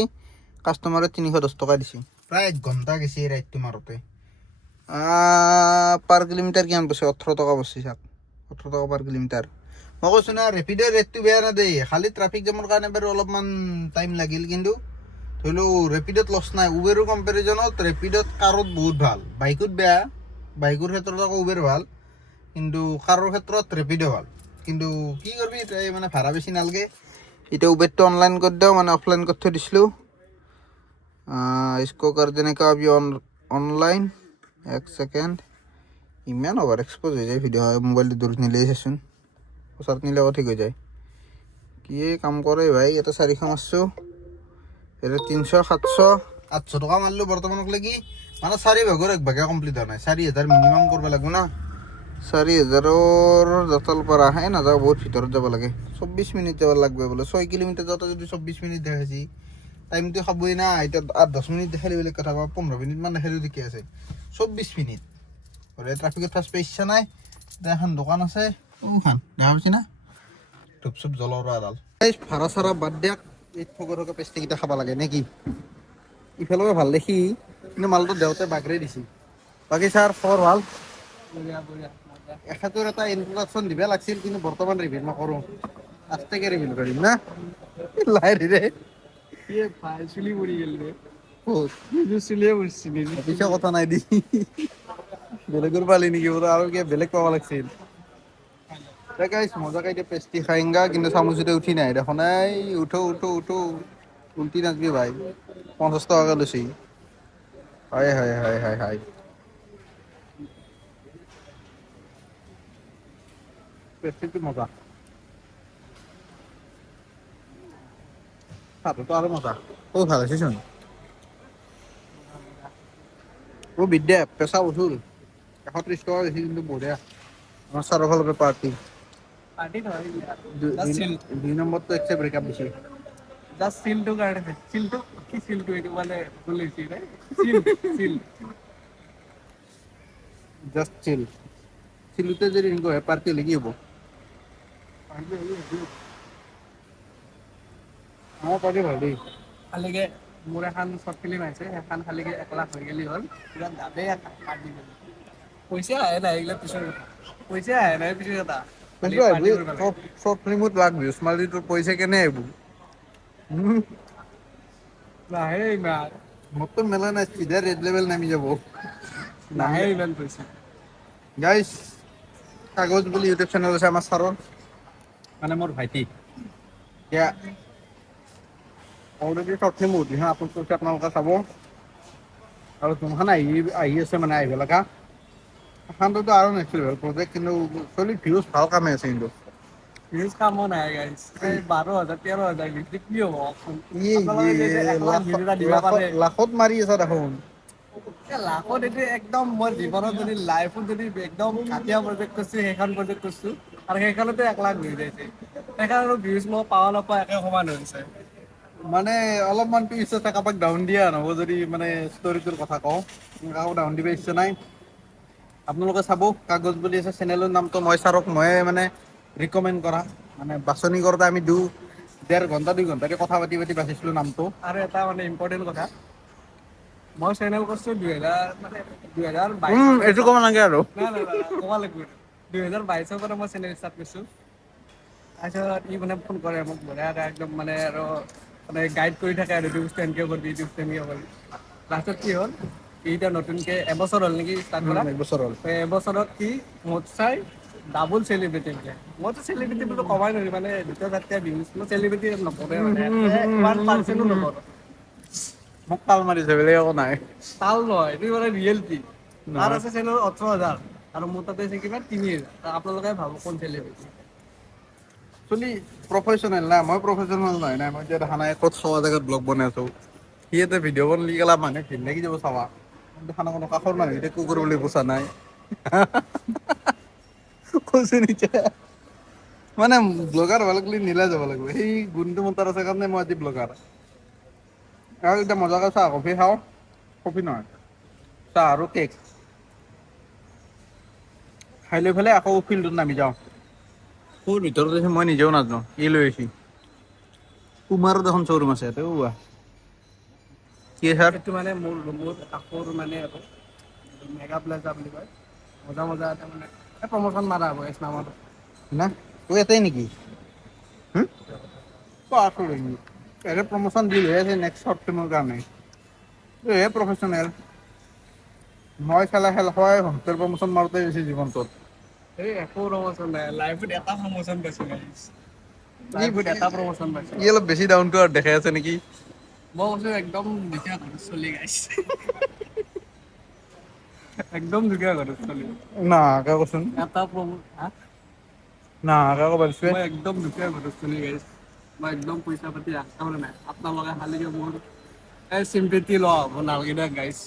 কাষ্টমাৰে 310 টকা দিছে প্ৰায় 1 ঘণ্টা গেছি এই ৰাইডটো মাৰোঁতে পাৰ কিলোমিটাৰ কিমান পইচা 18 টকা পইচি চাওক 18 টকা পাৰ কিলোমিটাৰ মই কৈছোঁ না ৰেপিডৰ ৰেটটো বেয়া নেদেই খালি ট্ৰাফিক জামৰ কাৰণে বাৰু অলপমান টাইম লাগিল কিন্তু ধৰি লওঁ ৰেপিডত লছ নাই উবেৰৰ কম্পেৰিজনত ৰেপিডত কাৰত বহুত ভাল বাইকত বেয়া বাইকৰ ক্ষেত্ৰত আকৌ উবেৰ ভাল কিন্তু কাৰৰ ক্ষেত্ৰত ৰেপিডো ভাল কিন্তু কি কৰিবি এই মানে ভাড়া বেছি নালাগে এতিয়া উবেৰটো অনলাইন কৰি দিওঁ মানে অফলাইন কৰি থৈ দিছিলোঁ इसको कर देने का अभी ऑनलाइन 1 सेकेंड ইমান অভাৰ এক্সপ'জ হৈ যায় ভিডিঅ' মোবাইলটো দূৰত নিলেই চাচোন ওচৰত নিলেও ঠিক হৈ যায় কি কাম কৰে ভাই এটা 400 মাৰছোঁ এটা 300 700 800 টকা মাৰিলোঁ বৰ্তমানক লাগি মানে 4 ভাগৰ 1 ভাগে কমপ্লিট হোৱা নাই 4000 মিনিমাম কৰিব লাগিব না 4000ৰ যতল পৰা আহে নাযাওঁ বহুত ভিতৰত যাব লাগে 24 মিনিট যাব লাগবে বোলে 6 কিলোমিটাৰ যাওঁতে যদি 24 মিনিট দেখাইছি টাইমটো খাবই না এতিয়া 8-10 মিনিট দেখালে বেলেগ কথা 15 মিনিটমান দেখালেও ঠিকে আছে 24 মিনিট ঘৰে ট্ৰাফিকত ফাৰ্ষ্ট ইচ্ছা নাই এতিয়া এখন দোকান আছে খান দেখা পাইছি না ধূপ চুপ জ্বলাৰ এডাল এই ভাড়া চাৰা বাদ দিয়াক এই ঠগৰ পেষ্টিকেইটা খাব লাগে নে কি ইফালেও ভাল দেখি কিন্তু মালটো দেওঁতে বাগৰে দিছি বাকী ছাৰ খবৰ ভাল এখেতৰ এটা ইন্ট্ৰডাকশ্যন দিব লাগিছিল কিন্তু বৰ্তমান ৰিভিল নকৰোঁ আস্তেকে ৰিভিল কৰিম না লাহেৰে চুলি পৰি গেল ৰে ক'ত চুলিয়ে পৰিছি পিছে কথা নাই দি বেলেগৰ পালি নেকি বোলো আৰু কিবা বেলেগ পাব লাগিছিল গাইছ মজাকে এতিয়া পেষ্টি খাইংগা কিন্তু চামুচতে উঠি নাই দেখোন এই উঠো উঠো উঠো উল্টি নাচবি ভাই 50 টকাকে লৈছি হায় হায় হায় হায় হায় পেষ্টিটো মজা খাবতো আৰু মজা খুব ভাল হৈছে চোন ও বিদ্যা পেচা উঠুল 130 টকা বেছি কিন্তু বঢ়িয়া আমাৰ চাৰিওফালৰ পৰা পাৰ্টি পাৰ্টি নহয় দুই নম্বৰটো একচে ব্ৰেকআপ দিছে জাষ্ট চিলটো কাৰণে চিলটো কি চিলটো এইটো মানে ভুল হৈছে ৰে চিল জাষ্ট চিল চিলুতে যদি এনেকুৱা হয় পাৰ্টি হ'লে কি হ'ব আমাৰ পাৰ্টি ভালেই খালিকে মোৰ এখন শ্বৰ্ট ফিল্ম আহিছে সেইখন খালিকে 1 লাখ হৈ গেলি হ'ল পুৰা দাবেই পাৰ্টি কৰিম পইচা আহে নাই এইগিলা পিছৰ কথা পইচা আহে নাই পিছৰ কথা খালি কিন্তু পাৰ্টি কৰিব লাগে শ্বৰ্ট ফিল্মত লাখ ভিউজ মাৰি তোৰ পইচা কেনে আহিব নাহে ইমান মোৰতো মেলা নাই চিধা ৰেড লেভেল নামি যাব নাহে ইমান পইচা গাইছ কাগজ বুলি ইউটিউব চেনেল আছে আমাৰ ছাৰৰ মানে মোৰ ভাইটি এতিয়া অলৰেডি শ্বৰ্ট ফিল্ম বহুত দিন আপলোড কৰিছে আপোনালোকে চাব আৰু যোনখন আহি আছে মানে আহিব লগা সেইখনতো আৰু নেক্সট লেভেল প্ৰজেক্ট কিন্তু চলি ভিউজ ভাল কামে আছে কিন্তু ভিউজ কামো নাই গাইছ এই 12,000 13,000 ভিউজ কি হ'ব আপোনালোকে যদি 1 লাখ ভিউজ এটা দিবা পাৰে লাখত মাৰি আছে দেখোন লাখত এইটো একদম মই জীৱনত যদি লাইফত যদি একদম ঘাটিয়া প্ৰজেক্ট কৰিছো সেইখন প্ৰজেক্ট কৰিছো আৰু সেইখনতে 1 লাখ ভিউজ আহিছে সেইখন আৰু ভিউজ মই পাওঁ নাপাওঁ একে সমান হৈছে মানে অলপমান ইচ্ছা আছে কাৰোবাক ডাউন দিয়া নহ'ব যদি মানে ষ্টৰিটোৰ কথা কওঁ কাকো ডাউন দিব ইচ্ছা নাই আপোনালোকে চাব কাগজ বুলি আছে চেনেলৰ নামটো মই ছাৰক ময়ে মানে ৰিকমেণ্ড কৰা মানে বাছনি কৰোঁতে আমি 1.5 ঘণ্টা 2 ঘণ্টাকে কথা পাতি বাচিছিলোঁ নামটো আৰু এটা মানে ইম্পৰ্টেণ্ট কথা মই চেনেল কৰিছোঁ 2022 এইটো ক'ব নালাগে আৰু ক'ব লাগিব 2022 পৰা মই চেনেল ষ্টাৰ্ট কৰিছোঁ তাৰপিছত ই মানে ফোন কৰে মোক বঢ়িয়াকৈ একদম মানে আৰু মানে গাইড কৰি থাকে আৰু এইটো বস্তু এনেকৈ কৰিবি এইটো বস্তু এনেকৈ কৰিবি লাষ্টত কি হ'ল সি এতিয়া নতুনকৈ এবছৰ হ'ল নেকি ষ্টাৰ্ট কৰা একবছৰ হ'ল এবছৰত সি মোক চাই ডাবল চেলিব্ৰিটি এতিয়া মইতো চেলিব্ৰিটি বুলি ক'বই নোৱাৰি মানে দুটা জাতীয় বিজনেছ মই চেলিব্ৰিটি নকৰোঁ মানে 1% নকৰোঁ মোক তাল মাৰিছে বেলেগ একো নাই তাল নহয় এইটো মানে ৰিয়েলিটি তাৰ আছে চেনেল 18,000 আৰু মোৰ তাতে আছে কিমান 3,000 আপোনালোকে ভাবক কোন চেলিব্ৰিটি একচুৱেলি প্ৰফেশ্যনেল না মই প্ৰফেশ্যনেল নহয় না মই এতিয়া দেখা নাই ক'ত চোৱা জেগাত ব্লগ বনাই আছোঁ সিহঁতে ভিডিঅ' বনালি গেলা মানুহে ভিৰ লাগি যাব চাবা দেখা নাপাওঁ কাষৰ মানুহ এতিয়া কুকুৰ বুলি পোছা নাই কৈছোঁ নিচে মানে ব্লগাৰ হ'ব লাগিলে নীলাই যাব লাগিব সেই গুণটো মোৰ তাত আছে কাৰণে মই আজি ব্লগাৰ আৰু এতিয়া মজাকৈ চাহ কফি খাওঁ কফি নহয় চাহ আৰু কেক খাই লৈ পেলাই আকৌ ফিল্ডত নামি যাওঁ ক'ৰ ভিতৰত আছে মই নিজেও নাজানো কি লৈ আহিছি কুমাৰৰ দেখোন শ্ব'ৰুম আছে ইয়াতে কি ছাৰ এইটো মানে মোৰ ৰুমত কাষৰ মানে আৰু মেগা প্লাজা বুলি কয় মজা মজা এটা মানে প্ৰমোশ্যন মাৰা হ'ব এছ নামৰ না তই ইয়াতেই নেকি এৰে প্ৰমোশ্যন দি লৈ আছে নেক্সট শ্বৰ্ট ফিল্মৰ কাৰণে তইহে প্ৰফেশ্যনেল মই খেল হয় হোটেল প্ৰমোশ্যন মাৰোঁতে গৈছে জীৱনটোত এই একো প্ৰমোশ্যন নাই লাইফত এটা প্ৰমোশ্যন পাইছোঁ লাইফত এটা প্ৰমোশ্যন পাইছোঁ ই অলপ বেছি ডাউন টু আৰ্থ দেখাই আছে নেকি মই কৈছোঁ একদম দুখীয়া ঘৰত চলি গাইছে একদম দুখীয়া ঘৰত চলি না কা কচোন এটা না কা ক'ব পাৰিছোঁ মই একদম দুখীয়া ঘৰত চলি গাইছে মই একদম পইচা পাতি ৰাস্তাবলৈ নাই আপোনালোকে খালিকে মোৰ এই চিম্পেটি লোৱা হ'ব নালাগে দে গাইছ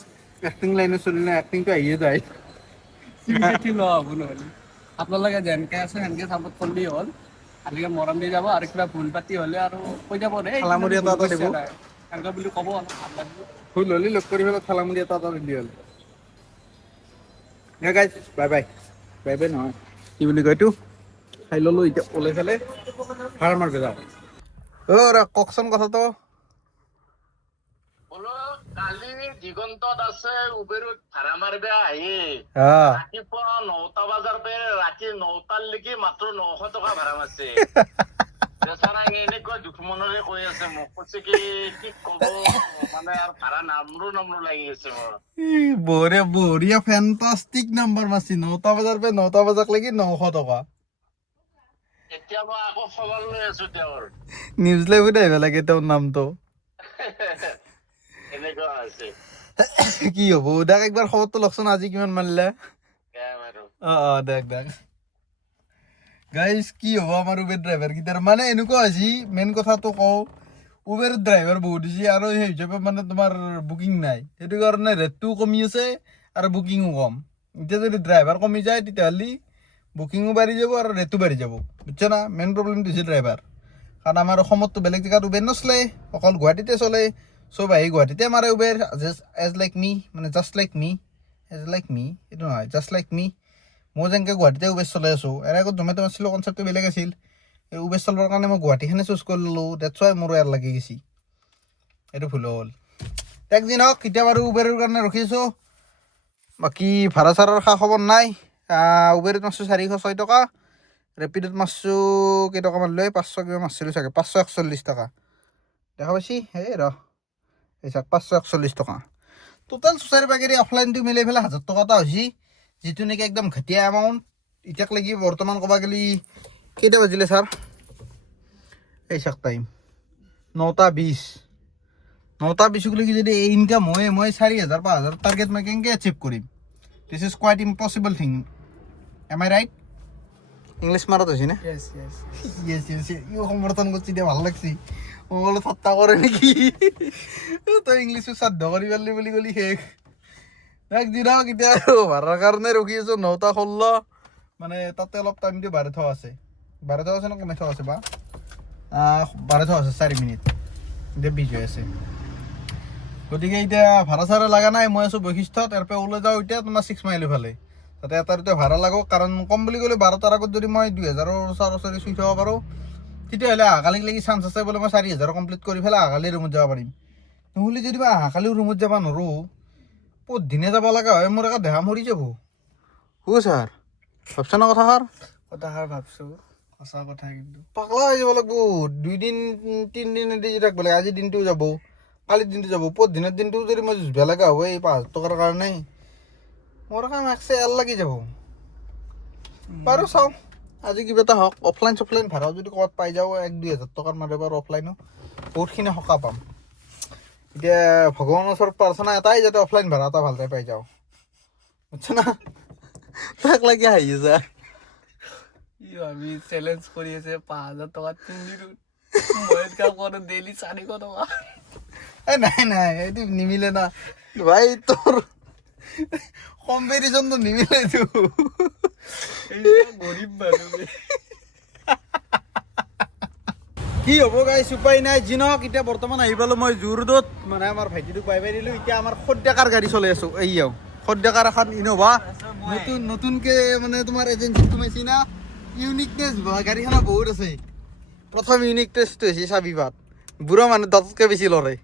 এক্টিং লাইনত চলি নাই এক্টিংটো আহিয়ে যায় চিম্পেটি লোৱা হ'ব নহ'লে আপোনালোকে যেনেকৈ আছে সেনেকৈ চাপৰ্ট কৰিলেই হ'ল খালিকে মৰম দি যাব আৰু কিবা ভুল পাতি হ'লে আৰু কৈ যাব দেই ঠেলামুৰি এটা দিব সেনেকৈ বুলি ক'ব অলপ ভাল লাগিব ভুল হ'লে লগ কৰি পেলাই ঠেলামুৰি এটা দি হ'ল guys bye bye bye bye নহয় কি বুলি কয় এইটো খাই ল'লোঁ এতিয়া ওলাই ফেলে ভাড়া মাৰিব যাওঁ কওকচোন কথাটো বোলো কালি দিগন্তত আছে উবেৰত ভাড়া মাৰিব আহি অঁ ৰাতিপুৱা 9টা বজাৰ পৰা ৰাতি 9টালৈকে মাত্ৰ 900 টকা ভাড়া মাৰিছে বেচাৰা এনেকুৱা দুখমনৰে কৈ আছে মোক কৈছে কি ক'ব মানে আৰু ভাড়া নামৰো লাগি গৈছে মোৰ বঢ়িয়া বঢ়িয়া ফেণ্টাষ্টিক নাম্বাৰ মাৰছি 9টা বজাৰ পৰা 9টা বজালৈকে 900 টকা এতিয়া মই আকৌ খবৰ লৈ আছো তেওঁৰ নিউজ লাইভত আহিব লাগে তেওঁৰ নামটো এনেকুৱা হৈছে কি হ'ব দাক একবাৰ খবৰটো লওকচোন আজি কিমান মাৰিলে আৰু দেখ গাইজ কি হ'ব আমাৰ উবেৰ ড্ৰাইভাৰ কেইটাৰ মানে এনেকুৱা হৈছে মেইন কথাটো কওঁ উবেৰ ড্ৰাইভাৰ বহুত হৈছে আৰু সেই হিচাপে মানে তোমাৰ বুকিং নাই সেইটো কাৰণে ৰেটটোও কমি আছে আৰু বুকিঙো কম এতিয়া যদি ড্ৰাইভাৰ কমি যায় তেতিয়াহ'লে বুকিঙো বাঢ়ি যাব আৰু ৰেটো বাঢ়ি যাব বুজিছা না মেইন প্ৰব্লেমটো হৈছে ড্ৰাইভাৰ কাৰণ আমাৰ অসমততো বেলেগ জেগাত উবেৰ নচলে অকল গুৱাহাটীতে চলে চব আহি গুৱাহাটীতে মাৰে উবেৰ এজ লাইক মি মানে জাষ্ট লাইক মি এইটো নহয় জাষ্ট লাইক মি মই যেনেকৈ গুৱাহাটীতে উবেৰ চলাই আছোঁ এনে আগত জমেটো আছিলোঁ কনচেপ্টটো বেলেগ আছিল এই উবেৰ চলাবৰ কাৰণে মই গুৱাহাটীখনে চুজ কৰি ল'লোঁ ডেটছ ৱাই মোৰো ইয়াৰ লাগি গৈছে এইটো ভুল হ'ল একদিন হওক কেতিয়া বাৰু উবেৰৰ কাৰণে ৰখি আছোঁ বাকী ভাড়া চাড়াৰ খা খবৰ নাই উবেৰত মাৰছোঁ 406 টকা ৰেপিডত মাৰছোঁ কেইটকামান লৈ 500 কিবা মাৰছিলোঁ চাগে 541 টকা দেখা পাইছি এই এই চাওক 541 টকা টোটেল চুচাৰি বাগেৰি অফলাইনটো মিলাই পেলাই 1000 টকা এটা হৈছে যিটো নেকি একদম ঘাটিয়া এমাউণ্ট এতিয়াক লাগি বৰ্তমান ক'বা গেলি কেইটা বাজিলে ছাৰ এই চাওক টাইম 9:20 9:20 যদি এই ইনকাম হয় মই 4000 5000 টাৰ্গেট মই কেনেকৈ এচিভ কৰিম this is quite impossible thing am I right English মাৰত হৈছে নে য়েছ ইও সমৰ্থন কৰিছে দিয়া ভাল লাগছি মই বোলো ঠাট্টা কৰে নেকি তই ইংলিছো শ্ৰাদ্ধ কৰি পাৰিলি বুলি ক'লি শেষ একদিন এতিয়া ভাড়াৰ কাৰণে ৰখি আছোঁ 9:16 মানে তাতে অলপ টাইমটো বাঢ়ি থোৱা আছে নে কমাই থোৱা আছে বা বাঢ়ি থোৱা আছে 4 মিনিট এতিয়া 20 হৈ আছে গতিকে এতিয়া ভাড়া চাড়া লগা নাই মই আছোঁ বৈশিষ্ট্যত ইয়াৰ পৰা ওলাই যাওঁ এতিয়া তোমাৰ 6 মাইল ফালে তাতে এটা ভাড়া লাগক কাৰণ কম বুলি ক'লে 12টাৰ আগত যদি মই 2000 ওচৰা-ওচৰি চুই থ'ব পাৰোঁ তেতিয়াহ'লে অহাকালিক লাগি চান্স আছে বোলে মই 4000 কমপ্লিট কৰি পেলাই অহাকালি ৰুমত যাব পাৰিম নহ'লে যদি মই অহাকালিও ৰুমত যাব নোৱাৰোঁ দিনে যাব লগা হয় মোৰ একে দেহা মৰি যাব ছাৰ ভাবছা না কথাষাৰ ভাবছোঁ সঁচা কথা কিন্তু পাগলা হৈ যাব লাগিব 2 দিন 3 দিন এদি থাকিব লাগে আজিৰ দিনটোও যাব কালিৰ দিনটো যাব দিনৰ দিনটোও যদি মই যুঁজিব লগা হয় এই 5,000 টকাৰ কাৰণে মোৰ কাম একছে এল লাগি যাব বাৰু চাওঁ আজি কিবা এটা হওক অফলাইন চফলাইন ভাড়াও যদি ক'ৰবাত পাই যাওঁ 1-2 হাজাৰ টকাৰ মাৰে বাৰু অফলাইনো বহুতখিনি সকাহ পাম এতিয়া ভগৱানৰ ওচৰত প্ৰাৰ্থনা এটাই যাতে অফলাইন ভাড়া এটা ভালকৈ পাই যাওঁ বুজিছা না তাক লাগি আহি যা আমি চেলেঞ্জ কৰি আছে 5,000 টকা 3 দিনত মই কাম কৰোঁ ডেইলি 400 টকা নাই এইটো নিমিলে না ভাই তোৰ কম্পেৰিজনটো নিমিলেতো গৰীব মানুহ কি হ'ব গাইছ উপায় নাই যি নহওক এতিয়া বৰ্তমান আহি পালোঁ মই জু ৰোডত মানে আমাৰ ভাইটিটোক বাই দিলোঁ এতিয়া আমাৰ সদ্যকাৰ গাড়ী চলাই আছোঁ এইয়াও সদ্যকাৰ এখন ইন'ভা নতুনকৈ মানে তোমাৰ এজেঞ্চিত সোমাইছি না ইউনিকনেছ গাড়ীখনৰ বহুত আছে প্ৰথম ইউনিকনেছটো হৈছে চাবিপাত বুঢ়া মানুহ তাতকৈ বেছি লৰে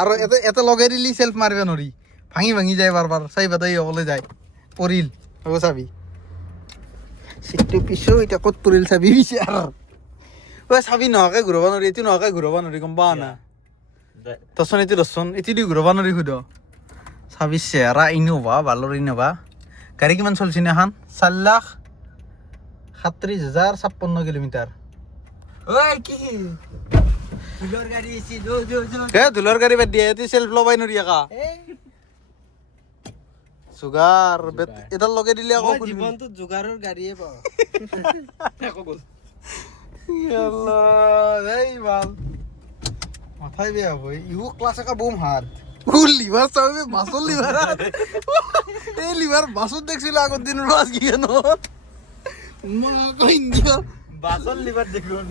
আৰু এটা লগাই দিলি চেল্ফ মাৰিব নোৱাৰি ভাঙি যায় বাৰ চাবিপাত এই হ'বলৈ যায় পৰিল হ'ব চাবি চিটটো পিছো এতিয়া ক'ত পৰিল চাবি বিচাৰ চাবি নোহোৱাকৈ ঘূৰাব নোৱাৰি এইটো নোহোৱাকৈ ঘূৰাব নোৱাৰি গম পাৱ না দচোন এইটো দি ঘূৰাব নোৱাৰি সুধ চাবি চেহেৰা ইন'ভা বালৰ ইন'ভা গাড়ী কিমান চলিছে না এখন 4,37,056 কিলোমিটাৰ ধুলৰ গাড়ী বাদ দিয়ে এইটো চেল্ফ ল'বাই নোৱাৰি একা চুগাৰ এডাল লগাই দিলে আকৌ জীৱনটো যোগাৰৰ গাড়ীয়ে পাওঁ মাথায় বেয়া হ'ব ইউ ক্লাছ একা বম হাত লিভাৰ চাবি মাছৰ লিভাৰ এই লিভাৰ মাছত দেখছিলো আগৰ দিনৰ আজি কেন ইণ্ডিয়া বাছৰ লিভাৰ দেখোন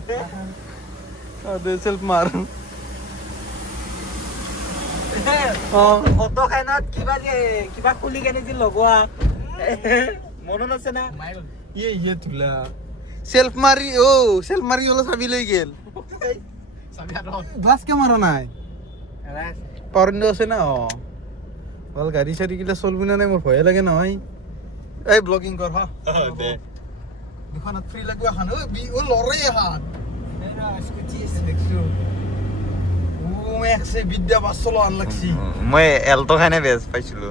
চেল্ফ মাৰ অটোখানত কিবা খুলি কেনে যে লগোৱা মনত আছে না ইয়ে তুলা সেলফ মাৰি হলো চাবি লৈ গেল গ্লাছ কে মাৰা নাই পাৱাৰ উইণ্ডো আছে না ভাল গাড়ী চাড়ী কিটা চলবি না নাই মোৰ ভয়ে লাগে নহয় এই ব্লগিং কৰ হা দে দুখনত ফ্ৰী লাগব এখন লৰে এখন একছে বিদ্যা বাছ চলো আন লাগছি মই এলটো খানে বেজ পাইছিলো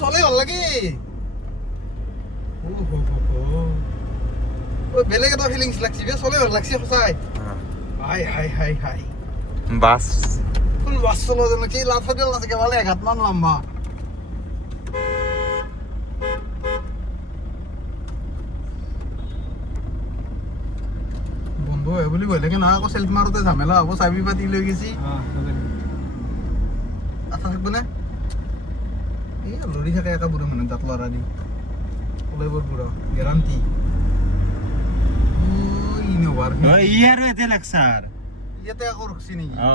চলে ভাল লাগে বেলেগ এটা ফিলিংছ লাগছি চলে ভাল লাগছি সঁচাই হাই হাই হাই হাই বাস ফুল বাছ চলো যেন কি লাথা দিল না থাকে ভালে এঘাত মান লম্বা বন্ধু হয় বুলি ভয় লাগে নহয় আকৌ চেল্ফ মাৰোতে ঝামেলা হ'ব চাবি পাতি লৈ গেছি আঠা থাকব না এই লৰি থাকে একা বুঢ়া মানুহ দাঁত লৰা দি ওলাই বৰ বুঢ়া গেৰাণ্টি ইনোভাৰ ই আৰু এতে লাগছাৰ ইয়াতে আকৌ ৰখছি নেকি অ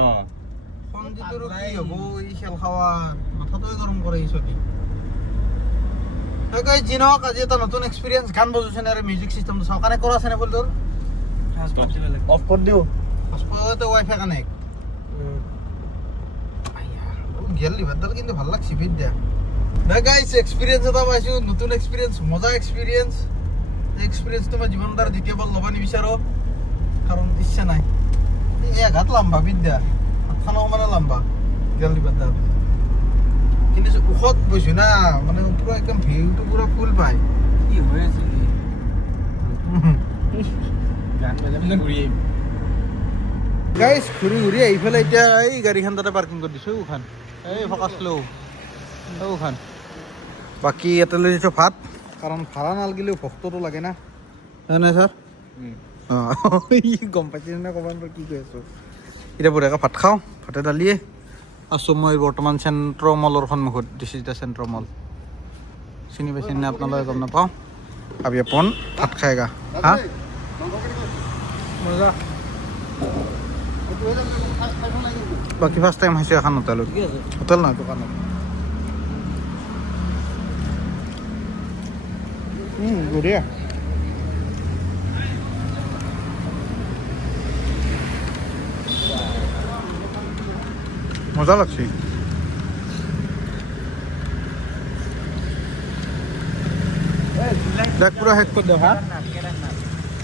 সঞ্জিতৰো কি হ'ব এই খেল খাৱা মাথাটোৱে গৰম কৰে এই চলি যি নহওক আজি এটা নতুন এক্সপিৰিয়েঞ্চ গান বজাইছে নে মিউজিক চিষ্টেমটো চাওঁ কানেক্ট কৰা আছে নে বল তোৰ অফ কৰি দিওঁ হস্পিটেলতে ৱাইফাই কানেক্ট গেল লিভাৰডাল কিন্তু ভাল লাগছি বিদ্যা না গাইছ এক্সপিৰিয়েঞ্চ এটা পাইছোঁ নতুন এক্সপিৰিয়েঞ্চ মজা এক্সপিৰিয়েঞ্চ এই এক্সপিৰিয়েঞ্চটো মই জীৱনদাৰ দ্বিতীয়বাৰ ল'ব নিবিচাৰোঁ কাৰণ ইচ্ছা নাই এই এঘাত লম্বা বিদ্যা হাতখনো মানে লম্বা গেল লিভাৰডাল কিন্তু ওখত বৈছোঁ না মানে পুৰা একদম ভিউটো পুৰা ফুল পায় কি হৈ আছে গান বজাবলৈ ঘূৰি আহিম গাইছ ঘূৰি ঘূৰি আহি পেলাই এতিয়া এই গাড়ীখন তাতে পাৰ্কিং কৰি দিছোঁ ওখান এই ফকাচ লো ওখান বাকী ইয়াতে লৈ দিছোঁ ভাত কাৰণ ভাড়া নালাগিলেও ভক্তটো লাগে না হয় নাই ছাৰ অঁ গম পাইছে নে ক'ব কি কৈ আছোঁ এতিয়া বঢ়িয়াকৈ ভাত খাওঁ ভাতে দালিয়ে আছোঁ মই বৰ্তমান চেণ্ট্ৰ' মলৰ সন্মুখত দিছ ইজ দ্য চেণ্ট্ৰ' মল চিনি পাইছে নে আপোনালোকে গম নাপাওঁ আবি আপন ভাত খায়গা হা মজা বাকী ফাৰ্ষ্ট টাইম হৈছে এখন হোটেলত হোটেল নহয় দোকানত বঢ়িয়া মজা লাগছে দেখ পুৰা শেষ কৰি দিওঁ হা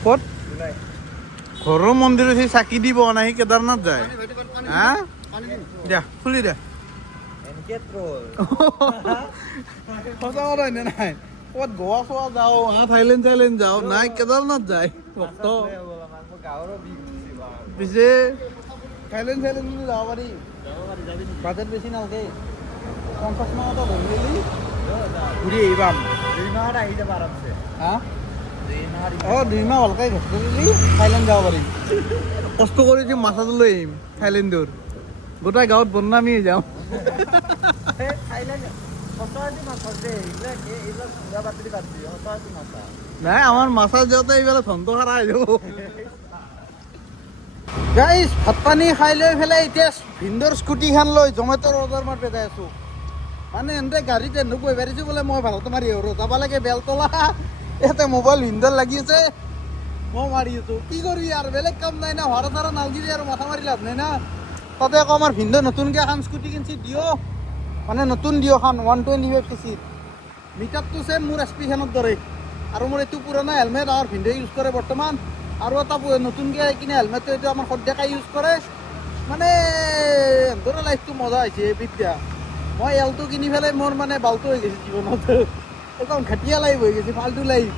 ক'ত ঘৰৰ মন্দিৰত সেই চাকি দিব নাই সি কেদাৰনাথ যায় হা দিয়া খুলি দে সঁচা কথা নে নাই ক'ৰবাত গোৱা চোৱা যাওঁ হা থাইলেণ্ড চাইলেণ্ড যাওঁ নাই কেদাৰনাথ যায় ভক্ত পিছে থাইলেণ্ড চাইলেণ্ড বুলি যাব পাৰি বাজেট বেছি নালাগে 50 মানটা ধৰি মেলি ঘূৰি আহিবাম হা অঁ 2 মাহ ভালকৈ ঘৰত দিলি থাইলেণ্ড যাব পাৰিম কষ্ট কৰি যে মাছাটো লৈ আহিম থাইলেণ্ডৰ গোটেই গাঁৱত বদনামি হৈ যাওঁ নাই আমাৰ মাছা যাওঁতে এইফালে ধন্ত খাৰা হৈ যাব গাইছ ভাত পানী খাই লৈ পেলাই এতিয়া ভিন্দৰ স্কুটিখন লৈ জমেট'ৰ অৰ্ডাৰ মাৰি যাই আছোঁ মানে এনে গাড়ীত এনে বহি পাৰিছোঁ বোলে মই ভালতো মাৰি আৰু যাব লাগে বেলতলা ইয়াতে মোবাইল ভিন্দৰ লাগি আছে মই মাৰি আছোঁ কি কৰিবি আৰু বেলেগ কাম নাই না ভাড়া চাড়া নালগিৰি আৰু মাথা মাৰি লাভ নাই না তাতে আকৌ আমাৰ ভিন্দৰ নতুনকৈ এখন স্কুটি কিনছি দিঅ' মানে নতুন দিঅ'খন 125 cc মিটাৰটো চেম মোৰ এছ পিখনৰ দৰে আৰু মোৰ এইটো পুৰণা হেলমেট আমাৰ ভিন্দে ইউজ কৰে বৰ্তমান আৰু এটা নতুনকৈ কিনে হেলমেটটো এইটো আমাৰ সদ্যকাই ইউজ কৰে মানে সিহঁতৰে লাইফটো মজা হৈছে বিদ্যা মই এলটো কিনি পেলাই মোৰ মানে বালটো হৈ গৈছে জীৱনত একদম ঘাটিয়া লাইফ হৈ গৈছে ফাল্টু লাইফ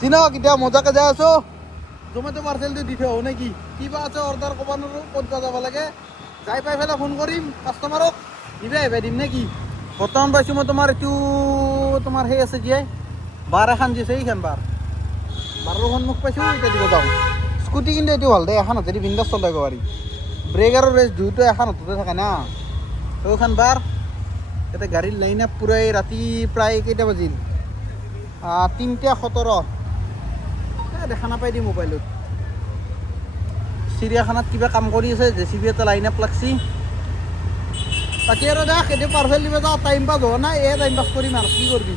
চিনক এতিয়া মজাকৈ যাই আছোঁ জমেট' পাৰ্চেলটো দি থৈ আহোঁ নে কি কিবা আছে অৰ্ডাৰ ক'ব নোৱাৰোঁ ক'ত যাব লাগে যাই পাই পেলাই ফোন কৰিম কাষ্টমাৰক দিবা আহিবা দিম নে কি বৰ্তমান পাইছোঁ মই তোমাৰ এইটো তোমাৰ সেই আছে জীয়াই বাৰ এখন দিছে এইখন বাৰৰ সন্মুখ পাইছোঁ এতিয়া দিব যাওঁ স্কুটি কিন্তু এইটো ভাল দে এখন হাতেদি বিন্দাছ চলাব পাৰি ব্ৰেক আৰু ৰেষ্ট দুয়োটো এখন হাততে থাকে না সেইখন বাৰ ইয়াতে গাড়ীৰ লাইন আপ পূৰাই ৰাতি প্ৰায় কেইটা বাজিল 3:17 দেখা নাপাই দি মোবাইলত চিৰিয়াখানাত কিবা কাম কৰি আছে জেচিবি এটা লাইন আপ লাগছি বাকী আৰু দেখ এতিয়া পাৰ্চেল দিব যাওঁ টাইম পাছ হোৱা নাই টাইম পাছ কৰিম আৰু কি কৰিবি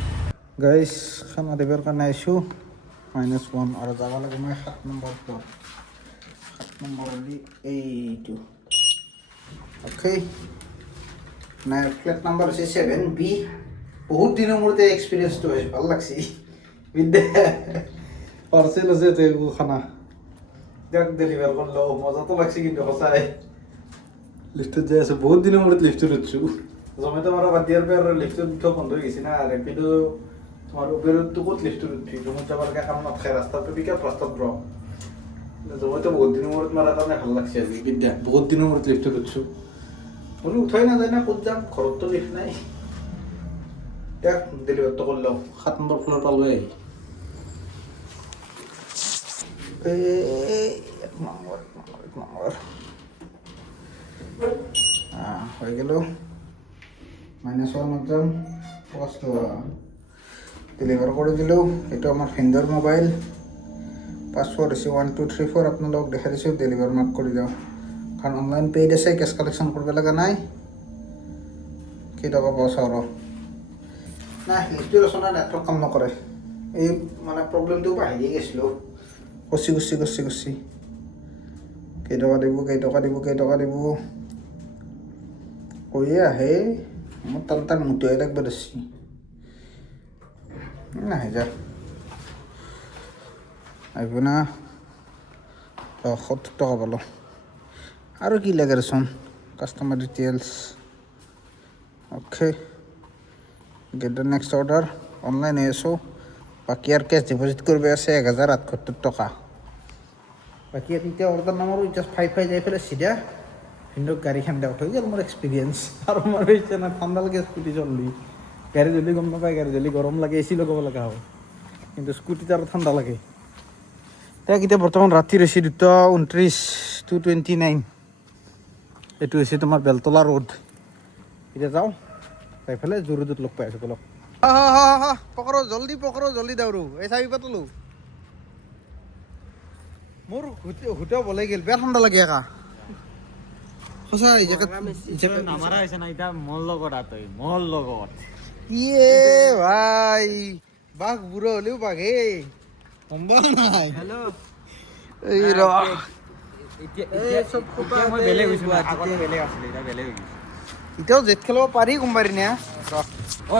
গাইজ খানা দিবৰ কাৰণে আহিছোঁ -1 আৰু যাব লাগে মই 7 নম্বৰটো 7 নম্বৰ হ'লে এইটো অ'কে নাই ফ্লেট নাম্বাৰ হৈছে 7B বহুত দিনৰ মূৰতে এক্সপিৰিয়েঞ্চটো হৈছে ভাল লাগছি বিদ্যা পাৰ্চেল আছে তো খানা দিয়ক ডেলিভাৰ কৰিলোঁ মজাটো লাগছি কিন্তু সঁচাই লিফ্টত যাই আছোঁ বহুত দিনৰ মূৰত লিফ্টত উঠছোঁ জমেটো মাৰা বাদ দিয়াৰ পৰা আৰু লিফ্টত উঠা বন্ধ হৈ গৈছে না ৰেপিডো তোমাৰ উবেৰতো ক'ত লিফ্টত উঠি ৰুমত যাব লাগে কাম নাথাকে ৰাস্তাটো পিকআপ ৰাস্তাত ৰ জমেটো বহুত দিনৰ মূৰত মাৰাৰ কাৰণে ভাল লাগছে আজি বিদ্যা বহুত দিনৰ মূৰত লিফ্টত উঠছোঁ বোলো উঠাই নাযায় না ক'ত যাম ঘৰততো লিফ্ট নাই দিয়ক ডেলিভাৰটো কৰিলোঁ 7 নম্বৰ ফ্ল'ৰ পালোঁৱে এক নম্বৰ হৈ গেল -1 যাম ফাৰ্ষ্ট ডেলিভাৰ কৰি দিলোঁ এইটো আমাৰ ফ্ৰেণ্ডৰ মোবাইল পাছৱৰ্ড হৈছে 1234 আপোনালোকক দেখাই দিছোঁ ডেলিভাৰ মাৰ্ক কৰি দিওঁ কাৰণ অনলাইন পেইড আছে কেছ কালেকশ্যন কৰিব লগা নাই কেইটকা পাওঁ চাওঁ ৰ নাই লিফ্টৰ ৰচনা নেটৱৰ্ক কাম নকৰে এই মানে প্ৰব্লেমটো বাহিৰি গৈছিলোঁ কচি কেইটকা দিব কৈয়ে আহে মোৰ টান মুটিয়াই লাগব ধৰিছি নাহে যা আহিব না 70 টকা পালোঁ আৰু কি লাগে দেচোন customer details okay get the next order online হৈ আছোঁ বাকী আৰু কেছ ডিপজিট কৰিব আছে 1078 টকা বাকী এতিয়া অৰ্ডাৰ নামাৰোঁ জাষ্ট 5 যাই পেলাই চিধা কিন্তু গাড়ীখন দেউট হৈ গ'ল মোৰ এক্সপিৰিয়েঞ্চ আৰু মোৰ হৈছে না ঠাণ্ডা লাগে স্কুটি চললি গাড়ী জ্বলি গম নাপায় গাড়ী জ্বলি গৰম লাগে এচি লগাব লগা হয় কিন্তু স্কুটিত আৰু ঠাণ্ডা লাগে তাক এতিয়া বৰ্তমান ৰাতি হৈছে 2:29 2:29 এইটো হৈছে তোমাৰ বেলতলা ৰোড এতিয়া যাওঁ যাই পেলাই জোৰদত লগ পাই আছোঁ বলক পকৰো জল্দি দৌৰো এই চাবি পাতলো মোৰ হোটেল বলে গেল বেয়া ঠাণ্ডা লাগে একা সঁচা নামাৰা হৈছে না এতিয়া মোৰ লগত তই মোৰ লগত ইয়ে ভাই বাঘ বুঢ়ো হলেও বাঘে সম্ভৱ নাই হেল্ল' এই ৰ মই বেলেগ হৈছোঁ আগতে বেলেগ আছিলে এতিয়া বেলেগ হৈ গৈছে এতিয়াও জেট খেলিব পাৰি কোনবাৰী নে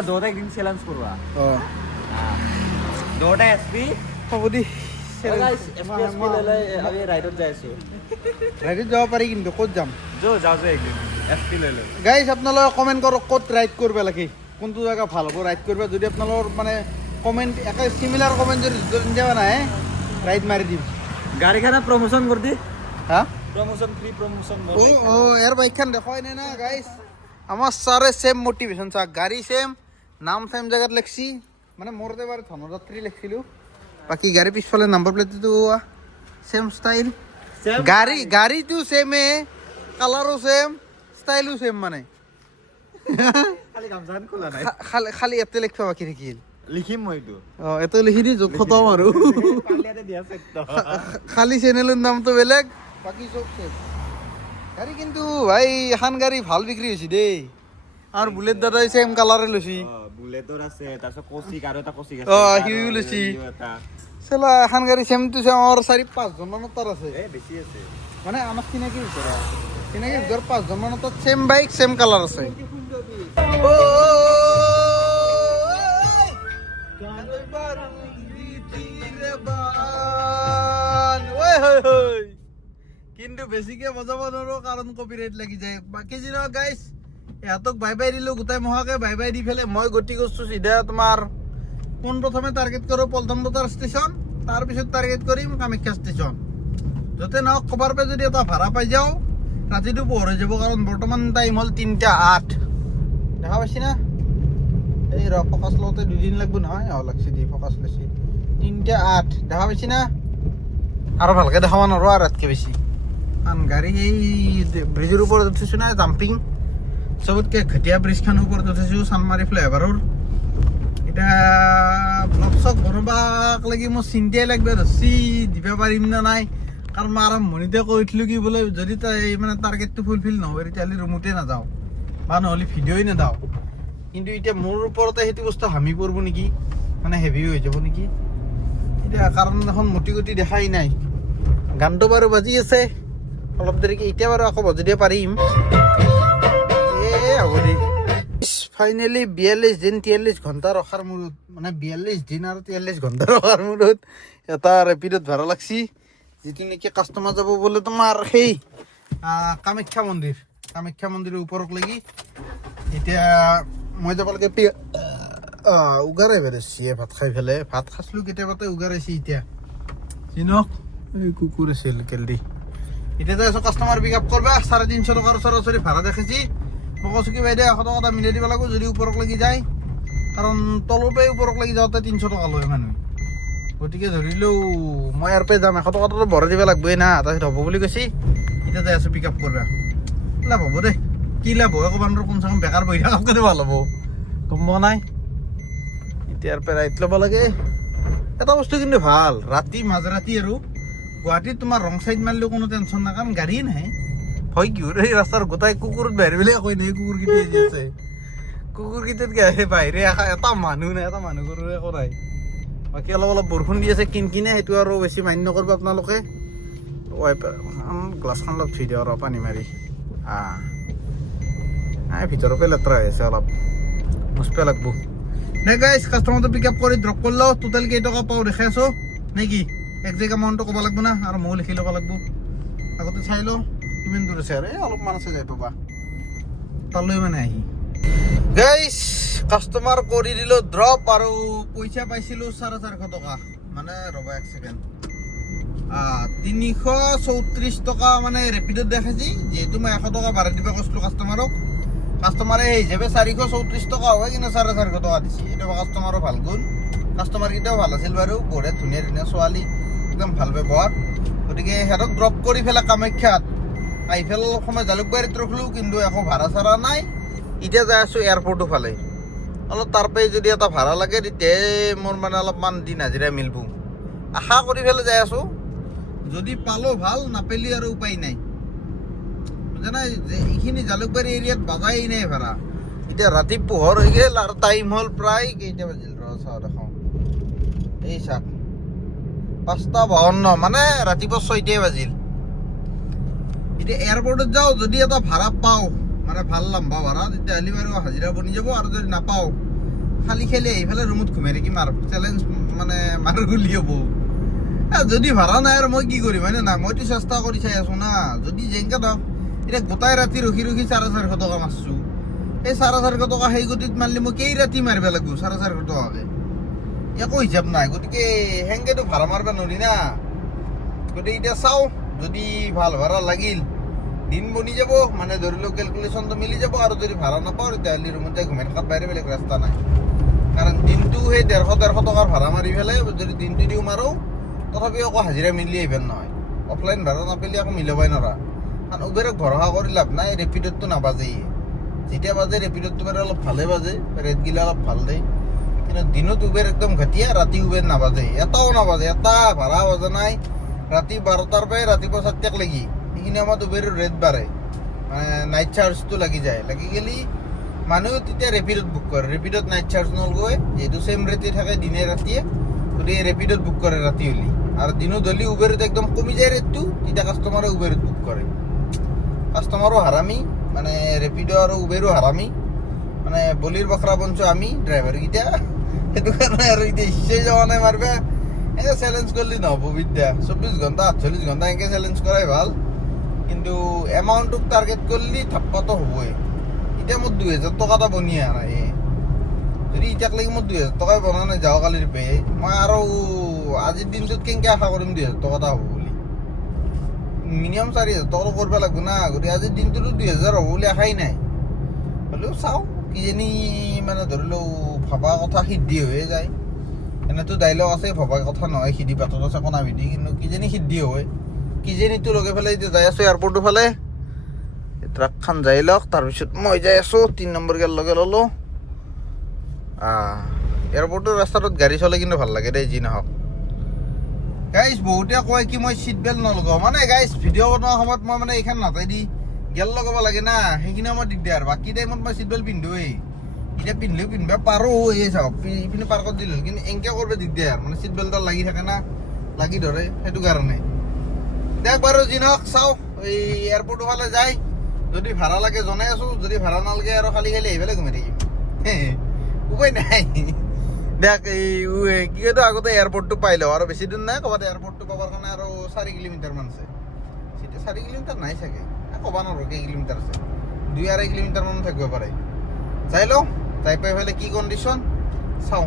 দুটা একদিন চেলেঞ্জ কৰোৱা অঁ দুটা এছপি হ'ব দি আমি ৰাইডত যাই আছোঁ ৰাইডত যাব পাৰি কিন্তু ক'ত যাম যাওঁ একদিন এছপি লৈ লৈ গাইজ আপোনালোকে কমেণ্ট কৰক ক'ত ৰাইড কৰিব লাগে কোনটো জেগা ভাল হ'ব ৰাইড কৰিব যদি আপোনালোকৰ মানে কমেণ্ট একে চিমিলাৰ কমেণ্ট যদি যাব নাই ৰাইড মাৰি দিম গাড়ীখানা প্ৰমোশ্যন কৰি দি হা প্ৰমোশ্যন ফ্ৰী প্ৰমোশ্যন ইয়াৰ বাইকখন দেখুৱাই নাই না গাইজ আমাৰ ছাৰে ছেম মটিভেশ্যন চা গাড়ী ছেম নাম ছেম জেগাত লিখছি মানে মোৰ এবাৰ ধনযাত্ৰী লিখিছিলোঁ বাকী গাড়ী পিছফালে নাম্বাৰ প্লেটটো ছেম ষ্টাইল গাড়ীটো ছেমে কালাৰো ছেম ষ্টাইলো ছেম মানে খালি গামছাখন খোলা নাই খালি ইয়াতে লিখিব বাকী থাকিল লিখিম মই এইটো অঁ এইটো লিখি দি যোগ খতম আৰু খালি চেনেলৰ নামটো বেলেগ বাকী চব ছেম গাড়ী কিন্তু ভাই এখন গাড়ী ভাল বিক্ৰী হৈছে দেই আৰু বুলেট দাদাই ছেম কালাৰে লৈছি বুলেটৰ আছে তাৰপিছত কচিক আৰু এটা কচিক অঁ সিও লৈছি চালা এখন গাড়ী ছেম টু ছেম আমাৰ 4-5জন মানৰ তাত আছে বেছি আছে মানে আমাক চিনাকি ভিতৰত চিনাকি ভিতৰত 5জন মানৰ তাত ছেম বাইক ছেম কালাৰ আছে কিন্তু বেছিকে বজাব নোৱাৰো কাৰণ কপিৰাইট লাগি যায় বাকী যি নহয় গাইজ ইহঁতক বাই বাই দিলোঁ গোটাই মহাকে বাই বাই দি পেলাই মই গতি কৰিছোঁ চিধা তোমাৰ পোনপ্ৰথমে টাৰ্গেট কৰোঁ পল্টন বজাৰ ষ্টেচন তাৰপিছত টাৰ্গেট কৰিম কামাখ্যা ষ্টেচন য'তে নহওক ক'বাৰ পৰা যদি এটা ভাড়া পাই যাওঁ ৰাতিটো পোহৰ হৈ যাব কাৰণ বৰ্তমান টাইম হ'ল 3:08 দেখা পাইছি না এই ৰ ফকাচ লওঁতে 2 দিন লাগব নহয় লাগছি দি ফকাচ লৈছি 3:08 দেখা পাইছি না আৰু ভালকৈ দেখাব নোৱাৰোঁ আৰু ইয়াতকৈ বেছি কাৰণ গাড়ী এই ব্ৰিজৰ ওপৰত উঠিছোঁ না জাম্পিং চবতকৈ ঘটীয়া ব্ৰিজখনৰ ওপৰত উঠিছোঁ চানমাৰী ফ্লাইঅভাৰৰ এতিয়া ব্লগ চক বনাবাক লাগি মোৰ চিন্তাই লাগবে ধৰছি দিব পাৰিম নে নাই কাৰণ মই আৰম্ভণিতে কৈ উঠিলোঁ কি বোলে যদি তাই মানে টাৰ্গেটটো ফুলফিল নহয় তেতিয়াহ'লে ৰুমতে নাযাওঁ বা নহ'লে ভিডিঅ'ই নেদাওঁ কিন্তু এতিয়া মোৰ ওপৰতে সেইটো বস্তু হামি পৰিব নেকি মানে হেভি হৈ যাব নেকি এতিয়া, কাৰণ এখন মটি গতি দেখাই নাই। গানটো বাৰু বাজি আছে অলপ দেৰিকে, এতিয়া বাৰু আকৌ বজাই দিব পাৰিম। হ'ব দেই। ফাইনেলি 42 দিন 43 ঘণ্টা ৰখাৰ মূৰত, মানে 42 দিন আৰু 43 ঘণ্টা ৰখাৰ মূৰত এটা ৰেপিডত ভাড়া লাগছি, যিটো নেকি কাষ্টমাৰ যাব বোলে তোমাৰ সেই কামাখ্যা মন্দিৰৰ ওপৰত লাগি। এতিয়া মই যাব লাগে উগাৰে বেৰেছি ভাত খাই পেলাই, ভাত খাইছিলোঁ কেতিয়াবাতে উগাৰাইছি। এতিয়া চিনক এই কুকুৰ আছিল কেলদি। এতিয়া যাই আছোঁ কাষ্টমাৰ পিক আপ কৰবা, 350 টকাৰ ওচৰা-ওচৰি ভাড়া দেখাইছি। মই কৈছোঁ কি বাইদেউ 100 টকা এটা মিলাই দিব লাগিব যদি ওপৰত লাগি যায়, কাৰণ তলৰ পৰাই ওপৰত লাগি যাওঁতে 300 টকা লয় মানুহে। গতিকে ধৰিলেও মই ইয়াৰ পৰাই যাম, 100 টকাটো ভৰাই দিব লাগিবই না, তাৰপিছত হ'ব বুলি কৈছি। এতিয়া যাই আছোঁ পিক আপ কৰবা। লাভ হ'ব দেই, কি লাভ হয় ক'ব নোৱাৰোঁ, কমচে কম বেকাৰ বহি থকাতকৈ ভাল হ'ব, গম পোৱা নাই। এতিয়া ইয়াৰ পৰা ৰাইট ল'ব লাগে। এটা বস্তু কিন্তু ভাল, ৰাতি মাজৰাতি আৰু গুৱাহাটীত তোমাৰ ৰং চাইড মাৰিলেও কোনো টেনশ্যন নাই, কাৰণ গাড়ী নাহে। হয় কি এই ৰাস্তাৰ গোটাই কুকুৰত বাহিৰ বুলি কয় নাই, কুকুৰকেইটা যি আছে কুকুৰকেইটাত বাহিৰে এটা মানুহ নাই, এটা মানুহ গৰুৱে একো নাই। বাকী অলপ বৰষুণ দি আছে কিনকিনে, সেইটো আৰু বেছি মান্য নকৰিব আপোনালোকে। ৱাইপাৰ গ্লাছখন অলপ ধুই দিওঁ আৰু পানী মাৰি। ভিতৰৰ পৰা লেতেৰা হৈ আছে, অলপ মুচবা লাগব। নে গাইজ কাষ্টমাৰটো পিক আপ কৰি ড্ৰপ কৰিলোঁ। টোটেল কেইটকা পাওঁ দেখাই আছোঁ নে কি, একজেক্ট এমাউণ্টটো ক'ব লাগিব না, আৰু ময়ো লিখি ল'ব লাগিব। আগতে চাই লওঁ কিমান দূৰ আছে, আৰু এই অলপমান আছে যাই পাবা তালৈ মানে আহি। গাইজ কাষ্টমাৰ কৰি দিলোঁ ড্ৰপ, আৰু পইচা পাইছিলোঁ 450 টকা। মানে ৰ'বা এক ছেকেণ্ড, 334 টকা মানে ৰেপিডত দেখাইছি। যিহেতু মই 100 টকা ভাড়া দিব কৈছিলোঁ কাষ্টমাৰক, কাষ্টমাৰে সেই হিচাপে 434 টকা হয়, কিন্তু 450 টকা দিছে। এইটো কাষ্টমাৰো ভাল গুণ, কাষ্টমাৰকেইটাও ভাল আছিল বাৰু, বঢ়িয়া ধুনীয়া ধুনীয়া ছোৱালী, একদম ভাল ব্যৱহাৰ। গতিকে সিহঁতক ড্ৰপ কৰি পেলাই কামাখ্যাত আহি পেলাই অলপ সময় জালুকবাৰীত ৰখিলোঁ, কিন্তু একো ভাড়া চাড়া নাই। এতিয়া যাই আছোঁ এয়াৰপৰ্টৰ ফালে। অলপ তাৰ পৰাই যদি এটা ভাড়া লাগে তেতিয়াই মোৰ মানে অলপমান দিন হাজিৰা মিলিব, আশা কৰি পেলাই যাই আছোঁ। যদি পালোঁ ভাল, নাপালি আৰু উপায় নাই। জানাই যে এইখিনি জালুকবাৰী এৰিয়াত বাজাই নাই ভাড়া। এতিয়া ৰাতি পোহৰ হৈ গ'ল, আৰু টাইম হ'ল প্ৰায় কেইটা বাজিল চাওঁ দেখাওঁ, এই চাওক 5:52, মানে ৰাতিপুৱা 6টাই বাজিল। এতিয়া এয়াৰপৰ্টত যাওঁ, যদি এটা ভাড়া পাওঁ মানে ভাল লম্বা ভাড়া, তেতিয়াহ'লে বাৰু হাজিৰা বনি যাব, আৰু যদি নাপাওঁ খালি খেলি আহি পেলাই ৰুমত ঘুমাই থাকিম আৰু চেলেঞ্জ মানে মাৰ গুলি হ'ব। যদি ভাড়া নাই আৰু মই কি কৰিম হয়নে নাই, মইতো চেষ্টা কৰি চাই আছোঁ না। যদি যেনেকৈ ধৰক এতিয়া গোটাই ৰাতি ৰখি 450 টকা মাৰিছোঁ, সেই 450 টকা সেই গতিত মাৰিলে মই কেই ৰাতি মাৰিব লাগিব 450 টকাকৈ, একো হিচাপ নাই। গতিকে সেনেকৈতো ভাড়া মাৰিব নোৱাৰি না। গতিকে এতিয়া চাওঁ, যদি ভাল ভাড়া লাগিল দিন বনি যাব, মানে ধৰি লওক কেলকুলেশ্যনটো মিলি যাব। আৰু যদি ভাড়া নাপাওঁ তেতিয়াহ'লে ৰুমতে ঘুমাই থকাৰ বাহিৰে বেলেগ ৰাস্তা নাই, কাৰণ দিনটো সেই 150 টকাৰ ভাড়া মাৰি পেলাই যদি দিনটো দিওঁ মাৰোঁ, তথাপিও আকৌ হাজিৰা মিলি আহিব নহয়। অফলাইন ভাড়া নাপালে আকৌ মিলাবই নোৱাৰা, কাৰণ উবেৰক ভৰসা কৰি লাভ নাই। ৰেপিডতটো নাবাজেই, যেতিয়া বাজে ৰেপিডতটো বাৰু অলপ ভালেই বাজে, ৰেটগিলা অলপ ভাল দেই, কিন্তু দিনত উবেৰ একদম ঘাটিয়া, ৰাতি উবেৰ নাবাজে, এটাও নাবাজে, এটা ভাড়া বাজা নাই। ৰাতি 12টাৰ পৰাই ৰাতিপুৱা 4টাক লাগি সেইখিনি সময়ত উবেৰৰ ৰেট বাঢ়ে, মানে নাইট চাৰ্জটো লাগি যায়। লাগি গেলি মানুহ তেতিয়া ৰেপিডত বুক কৰে, ৰেপিডত নাইট চাৰ্জ নলগৈ, যিহেতু চেম ৰেটে থাকে দিনে ৰাতিয়ে, গতিকে ৰেপিডত বুক কৰে ৰাতি হ'লে। আৰু দিনত হ'লে উবেৰত একদম কমি যায় ৰেটটো, তেতিয়া কাষ্টমাৰে উবেৰত বুক কৰে। কাষ্টমাৰো হাৰামি, মানে ৰেপিড' আৰু উবেৰো হাৰামি, মানে বলিৰ বখৰা বনছোঁ আমি ড্ৰাইভাৰকেইটা। সেইটো কাৰণে আৰু এতিয়া ইচ্ছাই যোৱা নাই মাৰিবা। এনেকৈ চেলেঞ্জ কৰিলে নহ'ব বিদ্যা, 24 ঘণ্টা 48 ঘণ্টা এনেকৈ চেলেঞ্জ কৰাই ভাল, কিন্তু এমাউণ্টটোক টাৰ্গেট কৰিলে থাপ্পাটো হ'বই। এতিয়া মোৰ 2000 টকা এটা বনি অহা নাই, যদি এতিয়ালৈকে মোৰ 2000 টকাই বনা নাই যোৱাকালিৰ পৰাই, মই আৰু আজিৰ দিনটোত কেনেকৈ আশা কৰিম 2000 টকা এটা হ'ব বুলি। মিনিমাম 4000 টকাটো কৰিব লাগিব না। গতিকে আজিৰ দিনটোতো 2000 হ'ব বুলি আশাই নাই। হ'লেও চাওঁ, কিজানি মানে ধৰি লওঁ ভবা কথা সিদ্ধি হৈয়ে যায়। এনেতো ডাইলগ আছে, ভবা কথা নহয় সিদ্ধি পাতত আছে কণা বিধি, কিন্তু কিজানি সিদ্ধি হয়। কিজানিটো লগাই পেলাই এতিয়া যাই আছোঁ এয়াৰপৰ্টৰ ফালে। ট্ৰাকখন যাই লওক, তাৰপিছত মই যাই আছোঁ 3 নম্বৰ গেট লগে ল'লোঁ। এয়াৰপৰ্টৰ ৰাস্তাটোত গাড়ী চলাই কিন্তু ভাল লাগে দেই, যি নহওক। গাইজ বহুতে কয় কি মই চিট বেল্ট নলগাওঁ, মানে গাইজ ভিডিঅ' বনোৱা সময়ত মই মানে এইখন নাথাই দি গেল লগাব লাগে না, সেইখিনি সময়ত দিগদাৰ। বাকী টাইমত মই চিট বেল্ট পিন্ধোৱেই, এতিয়া পিন্ধিলেও পিন্ধিব পাৰোঁ এই চাওক ইপিনে পাৰ কৰি দিলোঁ কিন্তু এনেকৈ কৰিব দিগদাৰ মানে চিট বেল্টডাল লাগি থাকে না লাগি ধৰে সেইটো কাৰণে দেখ বাৰু যি নহওক চাওঁ এই এয়াৰপৰ্টৰ ফালে যায় যদি ভাড়া লাগে জনাই আছোঁ যদি ভাড়া নালাগে আৰু খালি খালি আহি পেলাই ঘুমাই থাকিম উপায় নাই দেখ এই কি কয়তো আগতে এয়াৰপৰ্টটো পাই লওঁ আৰু বেছি দিন নাই ক'ৰবাত এয়াৰপৰ্টটো পাবৰ কাৰণে আৰু 4 কিলোমিটাৰমান আছে এতিয়া 4 কিলোমিটাৰ নাই চাগে ক'ব নোৱাৰোঁ কেই কিলোমিটাৰ আছে 2-2.5 কিলোমিটাৰমান থাকিব পাৰে চাই লওঁ যাই পাই পেলাই কি কণ্ডিশ্যন চাওঁ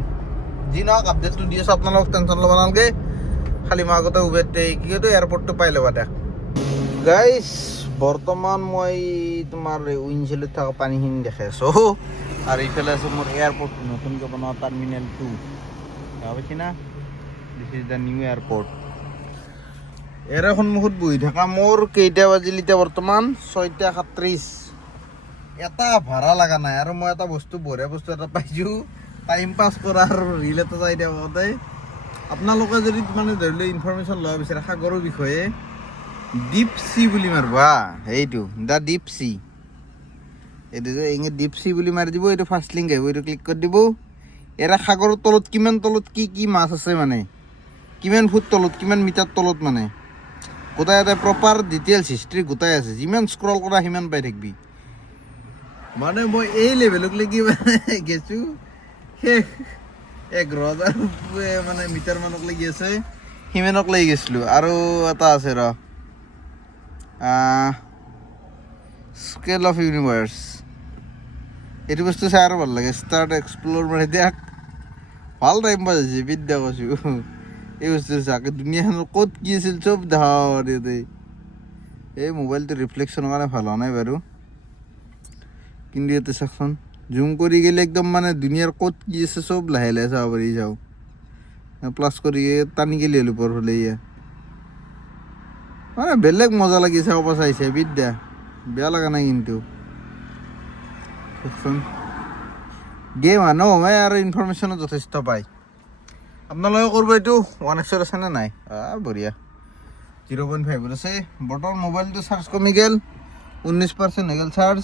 যি নহওক আপডেটটো দি আছোঁ আপোনালোকক টেনশ্যন ল'ব নালাগে খালি মই আগতে উবেৰতে কি কয়তো এয়াৰপৰ্টটো পাই ল'বা দেখ গাইজ বৰ্তমান মই তোমাৰ উইনচিলত থকা পানীখিনি দেখাই আছোঁ আৰু ইফালে আছে মোৰ এয়াৰপৰ্ট নতুনকৈ বনোৱা টাৰ্মিনেল 2 পাইছি না this is the new airport ইয়াৰে সন্মুখত বহি থকা মোৰ কেইটা বাজিল এতিয়া বৰ্তমান 6:37 এটা ভাড়া লগা নাই আৰু মই এটা বস্তু বঢ়িয়া বস্তু এটা পাইছোঁ টাইম পাছ কৰাৰ ৰিল এটা যাই দিয়া আগতে আপোনালোকে যদি মানে ধৰি লওক ইনফৰমেশ্যন ল'ব বিচাৰে সাগৰৰ বিষয়ে ডিপ চি বুলি মাৰিবা এইটো দ্য ডিপ চি এইটো যে এনেকৈ ডিপ চি বুলি মাৰি দিব এইটো ফাৰ্ষ্ট লিংক আহিব এইটো ক্লিক কৰি দিব এৰা সাগৰৰ তলত কিমান তলত কি মাছ আছে মানে কিমান ফুট তলত কিমান মিটাৰ তলত মানে গোটাই এটা প্ৰপাৰ ডিটেইলছ হিষ্ট্ৰী গোটাই আছে যিমান স্ক্ৰল কৰা সিমান পাই থাকিবি মানে মই এই লেভেলক লাগি মানে গেছোঁ 11,000 মানে মিটাৰ মানক লাগি আছে সিমানক লাগি গৈছিলোঁ আৰু এটা আছে ৰ স্কেল অফ ইউনিভাৰ্ছ এইটো বস্তু চাই আৰু ভাল লাগে ষ্টাৰ্ট এক্সপ্ল'ৰ মাৰি দিয়াক ভাল টাইম পাছ হৈছে বিদ্যা কৈছোঁ এই বস্তু চাকে দুনিয়াখনৰ ক'ত কি আছিল চব দেখা ইয়াতে এই মোবাইলটো ৰিফ্লেকশ্যনৰ কাৰণে ভাল হোৱা নাই বাৰু কিন্তু ইয়াতে চাওকচোন জুম কৰি গ'লে একদম মানে দুনিয়াৰ ক'ত কি আছে চব লাহে লাহে চাব পাৰি যাওঁ প্লাছ কৰি টানি গেলি হ'লো ওপৰ ফালে ইয়া মানে বেলেগ মজা লাগি চাব চাইছে বিদ্যা বেয়া লগা নাই কিন্তু চাওকচোন গেম মানুহ হয় আৰু ইনফৰমেশ্যনো যথেষ্ট পায় আপোনালোকে কৰিব এইটো 1x আছেনে নাই বঢ়িয়া 0.5 আছে বৰ্তমান মোবাইলটো চাৰ্জ কমি গ'ল 19% হৈ গ'ল চাৰ্জ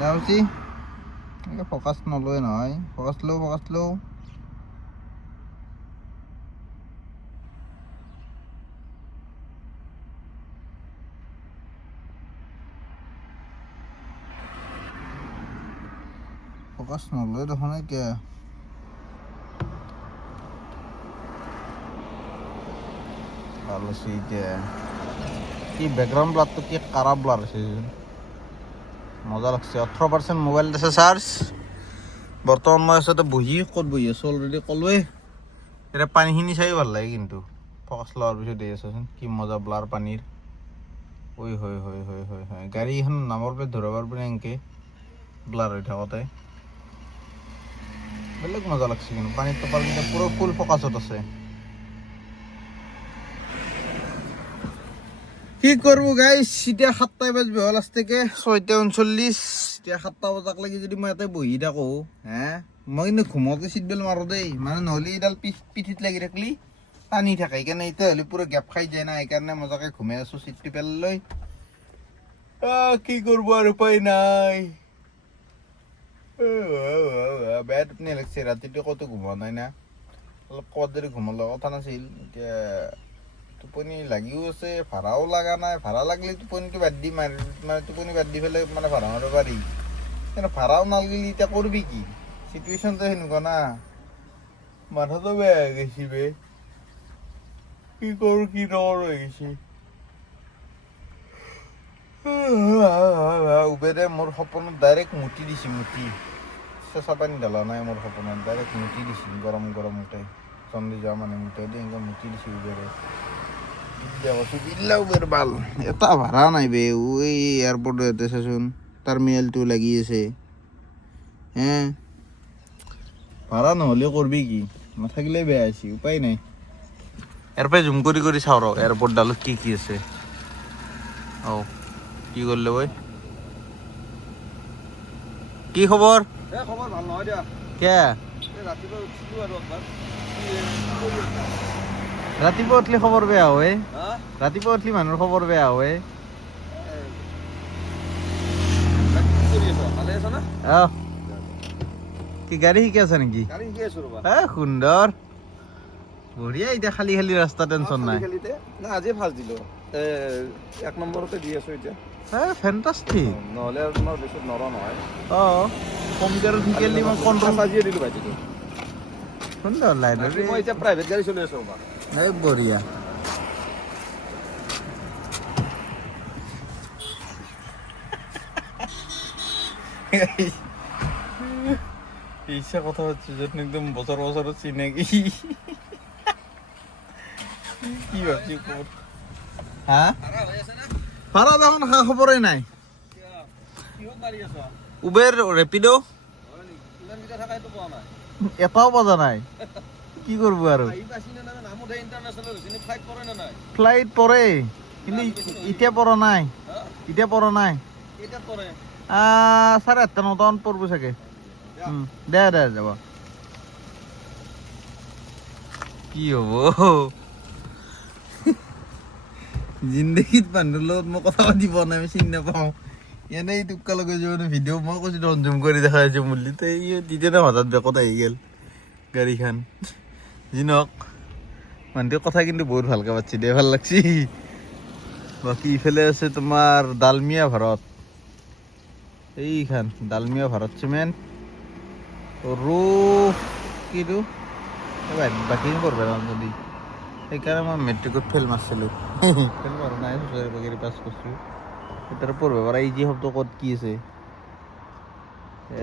যাওঁচি ফ'কাছ নলয় নহয় ফ'কাছ লওঁ ফ'কাছ নলয় দেখোন কিয় ভাল আছে এতিয়া কি বেকগ্ৰাউণ্ড ব্লাৰটো কি কাৰা ব্লাৰ আছে মজা লাগছে 18% মোবাইল আছে চাৰ্জ বৰ্তমান মই আচলতে ক'ত বহি আছোঁ অলৰেডি ক'লোৱেই এতিয়া পানীখিনি চাই ভাল লাগে কিন্তু ফ'কাছ লোৱাৰ পিছত দি আছোচোন কি মজা ব্লাৰ পানীৰ ঐ হয় গাড়ী এখন নামৰ পৰা ধৰাবাৰ পৰা এনেকৈ ব্লাৰ হৈ থাকোঁতে বেলেগ মজা লাগছে কিন্তু পানীৰ টপাৰকেইটা পুরো ফুল ফোকাসত আছে কি করবো গাইস এতিয়া 7টাই বাজবে হল আজ থেকে 6:39 এতিয়া 7টা বজাক লাগি যদি মই ইয়াতে বহি থাকো মই কিন্তু ঘুমোতে চিট বেল্ট মাৰো দেই মানে নহ'লে এইডাল পিঠিত লাগি থাকলি টানি থাকে সেইকাৰণে এতিয়া হ'লে পুৰো গেপ খাই যায় না সেইকাৰণে মজাকে ঘুমাই আছো চিটটো পেলাই লৈ কি কৰবো আৰ উপায় নাই বেয়া টোপনি লাগছে ৰাতিটো ক'তো ঘুমোৱা নাই না অলপ ক'ত দেৰি ঘুমালৰ কথা নাছিল এতিয়া টোপনি লাগিও আছে ভাড়াও লগা নাই ভাড়া লাগিলে টোপনিটো বাদ দি মানে টোপনি বাদ দি পেলাই মানে ভাড়া মাৰিব পাৰি কিন্তু ভাড়াও নালাগিলে এতিয়া কৰিবি কি চিটুৱেশ্যনটো সেনেকুৱা না মাথাটো বেয়া হৈ গৈছে বে কি কৰোঁ কি নকৰোঁ হৈ গৈছে উবেৰে মোৰ সপোনত ডাইৰেক্ট মুটি দিছে মুটি চেঁচা পানী ঢালা নাই মোৰ সপোনত ডাইৰেক্ট মুটি দিছে গৰমতে চন্দি যোৱা মানে মুঠে দি এনেকৈ মুটি দিছে উবেৰে বিল্লা উবেৰ ভাল এটা ভাড়া নাই বে ওই এয়াৰপৰ্টত ইয়াতে চাচোন টাৰ্মিনেলটো লাগি আছে ভাড়া নহ'লে কৰবি কি নাথাকিলে বেয়া হৈছে উপায় নাই ইয়াৰ পৰাই জুম কৰি চাওঁ ৰ এয়াৰপৰ্টডালত কি আছে কি কৰিলে বৈ কি খবৰ খবৰ ভাল নহয় দিয়া কিয় ৰাতিপুৱা উঠিলোঁ আৰু ৰাতিপুৱা উঠলি খবৰ বেয়া হয় ৰাতিপুৱা উঠলি মানুহৰ খবৰ বেয়া হয় ভালে আছা না কি গাড়ী শিকি আছে নেকি গাড়ী শিকি আছো ৰ'বা সুন্দৰ বঢ়িয়া এতিয়া খালি খালি ৰাস্তা টেনচন নাই খালিতে না আজিয়ে ফাৰ্ষ্ট দিলো 1 নম্বৰতে দি আছো এতিয়া ফেণ্টাষ্টিক নহ'লে আৰু তোমাৰ বেছি নৰ নহয় কম্পিউটাৰত শিকিলি মই কণ্ট্ৰল আজিয়ে দিলো ভাইটিটো সুন্দৰ লাইনৰ মই এতিয়া প্ৰাইভেট গাড়ী চলি আছো ৰ'বা এই বঢ়িয়া ইচ্ছা কথা হচ্ছে যখন একদম বছর বছর চিনাকি কি ভাবছি খবর হ্যাঁ ভাড়া দেখোন খা খবরেই নাই উবের ৰেপিডো এটাও বজা নাই কি কৰবো আৰু ফ্লাইট পৰে কিন্তু এতিয়া পৰা নাই চাৰে 8-9টামান পৰব চাগে দে যাব কি হব জিন্দগীত মানুহৰ লগত মই কথা পাতিব নাই আমি চিনি নাপাওঁ এনেই টোক্কা লগাই যোৱা ভিডিঅ' মই কৈছো দেখোন জুম কৰি দেখাই আছো মুৰলি তেতিয়া হঠাৎ বেকত আহি গেল গাড়ীখন যি নহওক মানুহটোৱে কথা কিন্তু বহুত ভালকে পাতিছে দে ভাল লাগছি বাকী ইফালে আছে তোমাৰ ডালমিয়া ভাৰত এইখান ডালমিয়া ভাৰত চিমেণ্ট আৰু কিটো বাকী কৰবা যদি সেইকাৰণে মই মেট্ৰিকত ফেইল মাৰিছিলোঁ ফেইল মাৰা নাই ছ'চিয়েল বাগেৰি পাছ কৰিছোঁ এতিয়া পঢ়িব পৰা ইজি শব্দ ক'ত কি আছে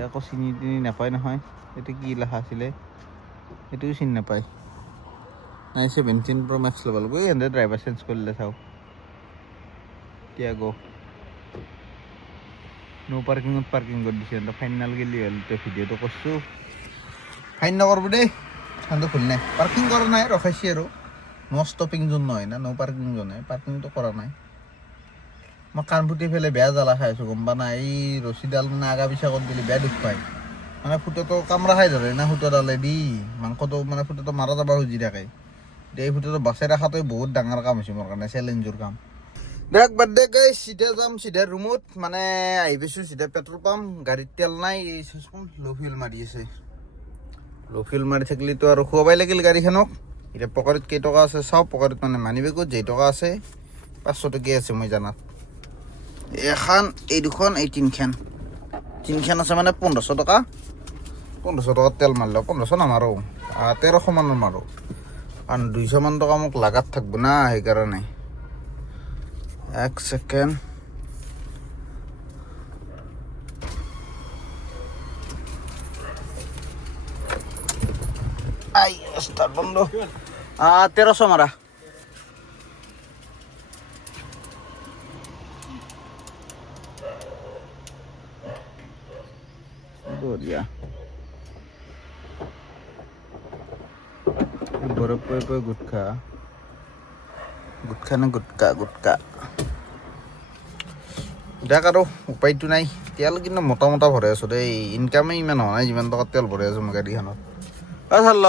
আকৌ চিনি তিনি নাপায় নহয় এইটো কি লেখা আছিলে সেইটোও চিনি নাপায় 17 Pro Max ল'ব লাগিব এনে ড্ৰাইভাৰ চেঞ্জ কৰিলে চাওঁ টিয়াগো নো পাৰ্কিঙত পাৰ্কিং কৰি দিছে ফাইনেল গেলি হ'ল এতিয়া ভিডিঅ'টো কৰিছোঁ ফাইন নকৰব দেই খানটো ভুল নাই পাৰ্কিং কৰা নাই ৰখাইছে আৰু নো ষ্টপিং জোন নহয় না নো পাৰ্কিং জোন হয় পাৰ্কিংটো কৰা নাই মই কাণ ফুটি ফেলে বেয়া জ্বালা খাই আছোঁ গম পা নাই এই ৰছীডাল মানে আগা পিছা কৰি দিলে বেয়া দুখ পায় মানে ফুটাটো কামৰা খাই ধৰে না ফুটাডালে দি মাংসটো মানে ফুটাটো মাৰা যাব খুজি থাকে এই ফুটাটো বাচাই ৰখাটোৱে বহুত ডাঙৰ কাম হৈছে মোৰ কাৰণে চেলেঞ্জৰ কাম দেখ বাৰ্থডে গাই চিধা যাম চিধা ৰুমত মানে আহি পাইছোঁ চিধা পেট্ৰল পাম্প গাড়ীত তেল নাই এই ল' ফিউল মাৰি আছে ল' ফিউল মাৰি থাকিলেতো আৰু খুৱাবই লাগিল গাড়ীখনক এতিয়া পকেটত কেইটকা আছে চাওঁ পকেটত মানে মানি বেগত যেই টকা আছে 500 টকীয়া আছে মই জানাত এখন এই দুখন এই তিনিখন আছে মানে 1500 টকা 1500 টকাত তেল মাৰিলেও 1500 নামাৰোঁ 1300 মানৰ মাৰোঁ কাৰণ 200 মান টকা মোক লাগাত থাকিব না সেইকাৰণে 1 সেকেন্ড আই স্টাৰ্ট বন্ধ 1300 মাৰা বঢ়িয়া বৰফ পয়ে গুটখা নে গুটকা দেখ আৰু উপায়টো নাই তেল কিন্তু মোটা ভৰাই আছোঁ দেই ইনকামেই ইমান হোৱা নাই যিমান টকা তেল ভৰাই আছোঁ মই গাড়ীখনত ভাল ল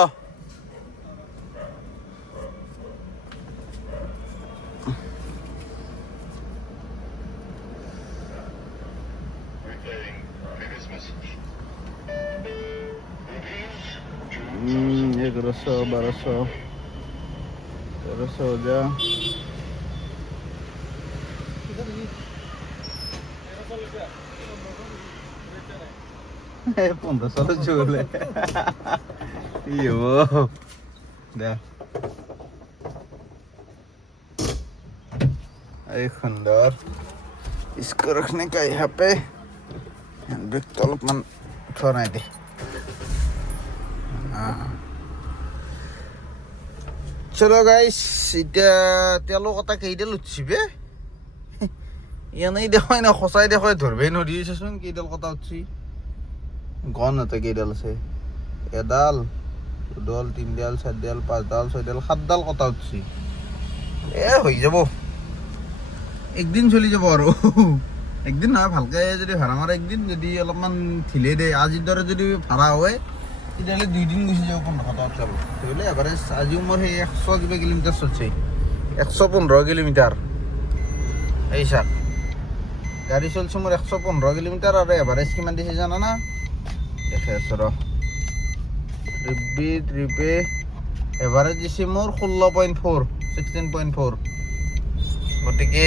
এগারোশো 1200 1300 हो जा Punta solo chule यो दे अरे सुंदर इसको रखने का यहाँ पे हैंडब्रेक तो मन छोड़ना दे चलो गाइस इतना तेलो कता केइडाल उठिबे ইয়ানেই দেখাই না খসাই দেখাই ধরবেই নদী আছেচোন কেইডাল কথা উঠছি গন এটা কেইডাল আছে এডাল দুডাল তিনডাল চারডাল পাঁচডাল ছয়ডাল সাতডাল কথা উঠছি হৈ যাব একদিন চলি যাব আৰু একদিন নহয় ভালকে যদি ভাড়া মাৰে একদিন যদি অলপমান ঢিলে দে আজিৰ দৰে যদি ভাড়া হয় তেতিয়াহ'লে 2 দিন গুচি যাব 1500 টকা যাব তেতিয়াহ'লে এভাৰেজ আজিও মোৰ সেই 100 কিবা কিলোমিটাৰ চলছে 115 কিলোমিটাৰ এই চাক গাড়ী চলছে মোৰ 115 কিলোমিটাৰ আৰু এভাৰেজ কিমান দিছে জানা না দেখে আছো ৰ ট্ৰিপে এভাৰেজ দিছে মোৰ 16.4 16.4 গতিকে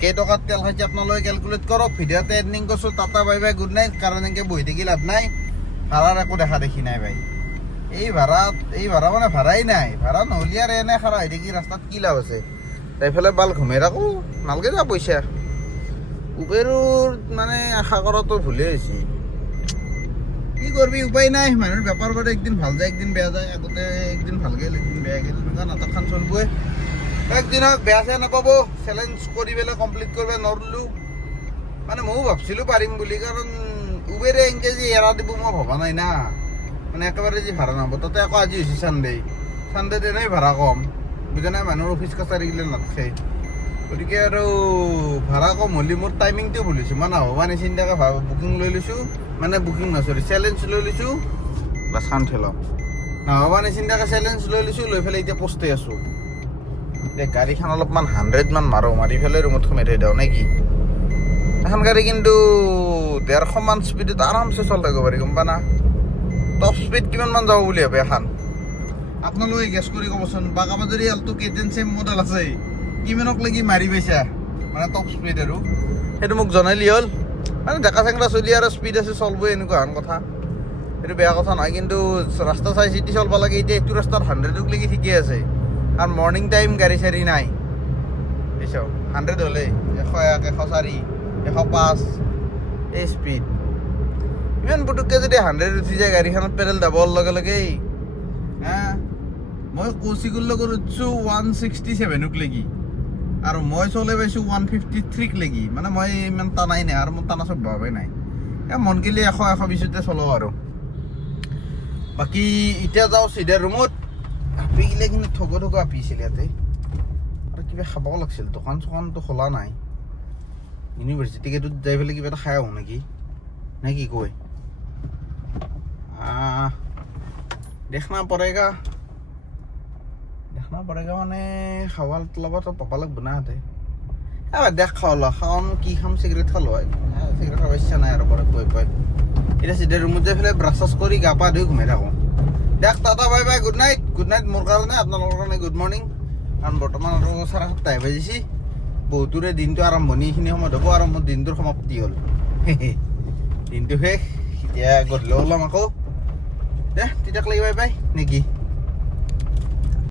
কেইটকাত তেল খাইছে আপোনালোকে কেলকুলেট কৰক ভিডিঅ'তে এণ্ডিং কৰিছোঁ tata bye bye good night কাৰণ এনেকৈ বহি থাকি লাভ নাই ভাড়াৰ একো দেখা দেখি নাই ভাই এই ভাড়া মানে ভাড়াই নাই ভাড়া নহ'লে আৰু এনে খাৰা হৈ থাকি ৰাস্তাত কি লাভ আছে এইফালে বাল ঘুমাই থাকোঁ নালগে যা পইচা উবেৰৰ মানে আশা কৰাটো ভুলেই হৈছে কি কৰবি উপায় নাই মানুহৰ বেপাৰ বাৰু একদিন ভাল যায় একদিন বেয়া যায় আগতে একদিন ভাল গ'ল একদিন বেয়া গ'ল এনেকুৱা নাটকখন চলিবই একদিনক বেয়া চেয়া নাপাব চেলেঞ্জ কৰি পেলাই কমপ্লিট কৰিব নোৱাৰিলোঁ মানে ময়ো ভাবছিলোঁ পাৰিম বুলি কাৰণ উবেৰে এনেকৈ যে এৰা দিব মই ভবা নাই না মানে একেবাৰে যি ভাড়া নহ'ব তাতে আকৌ আজি হৈছে চানডে তেনেই ভাড়া কম বুজা নাই মানুহৰ অফিচ কাছাৰীগিলা নাথাকে গতিকে আৰু ভাড়া কম হ'লে মোৰ টাইমিংটো ভুল হৈছে মই নাভবা নিচিন্তাকৈ বুকিং লৈ লৈছোঁ মানে বুকিং নহয় চৰি চেলেঞ্জ লৈ লৈছোঁ লাষ্টখন ঠেলাওঁ নাভবা নিচিন্তাকৈ চেলেঞ্জ লৈ লৈছোঁ লৈ পেলাই এতিয়া পষ্টেই আছোঁ এতিয়া গাড়ীখন অলপমান 100 মান মাৰি পেলাই ৰুমত সোমাই থৈ দিওঁ নে কি এখন গাড়ী কিন্তু 150 মান স্পীডত আৰামছে চলাই থাকিব পাৰি গম পা না টপ স্পীড কিমান মান যাব বুলি ভাবে এখন আপোনালোকে গেছ কৰি ক'বচোন বাগাবাজাৰী এলটো কেটেন চেম মডেল আছে কিমানক লাগি মাৰি পাইছা মানে টপ স্পীড আৰু সেইটো মোক জনালি হ'ল মানে ডেকা চেংৰা চলি আৰু স্পীড আছে চলবই এনেকুৱা হেন কথা সেইটো বেয়া কথা নহয় কিন্তু ৰাস্তা চাই চিটি চলব লাগে এতিয়া এইটো ৰাস্তাত 100ক লাগি ঠিকে আছে কাৰণ মৰ্ণিং টাইম গাড়ী চাড়ী নাই বুজিছ 100 হ'লে 101 104 105 এই স্পীড ইমান পুটুককৈ যদি 100 উঠি যায় গাড়ীখনত পেডেল দাবৰ লগে লগে হা মই কৌশিকৰ লগত উঠিছোঁ 167ক লাগি আৰু মই চলাই পাইছোঁ 153ক লাগি মানে মই ইমান টানাই নাই আৰু মোৰ টানা চব ভাবেই নাই মন গেলি 120তে চলাওঁ আৰু বাকী এতিয়া যাওঁ চিধা ৰুমত আপিগিলে কিন্তু ঠগা আপিছিল ইয়াতে আৰু কিবা খাব লাগিছিল দোকান চোকানটো খোলা নাই ইউনিভাৰ্চিটি গেটত যাই পেলাই কিবা এটা খাই আহোঁ নেকি নে কি কয় देखना पड़ेगा মানে খাৱাৰ লগত পাবা লাগব না হাতে দেখ খাম কি খাম চিগাৰেট খালো হয় চিগাৰেট খাব ইচ্ছা নাই আৰু পৰে কৈ এতিয়া চিধা ৰুমত যাই পেলাই ব্ৰাছ চাছ কৰি গা পা ধুই ঘুমাই থাকোঁ দেখ tata bye bye good night মোৰ কাৰণে আপোনালোকৰ কাৰণে গুড মৰ্ণিং কাৰণ বৰ্তমান আৰু 7:30 বাজিছে বহুতৰে দিনটো আৰম্ভণি এইখিনি সময়ত হ'ব আৰু মোৰ দিনটোৰ সমাপ্তি হ'ল দিনটো শেষ এতিয়া গধূলি ওলাম আকৌ দে তেতিয়া লাগি বাই বাই নেকি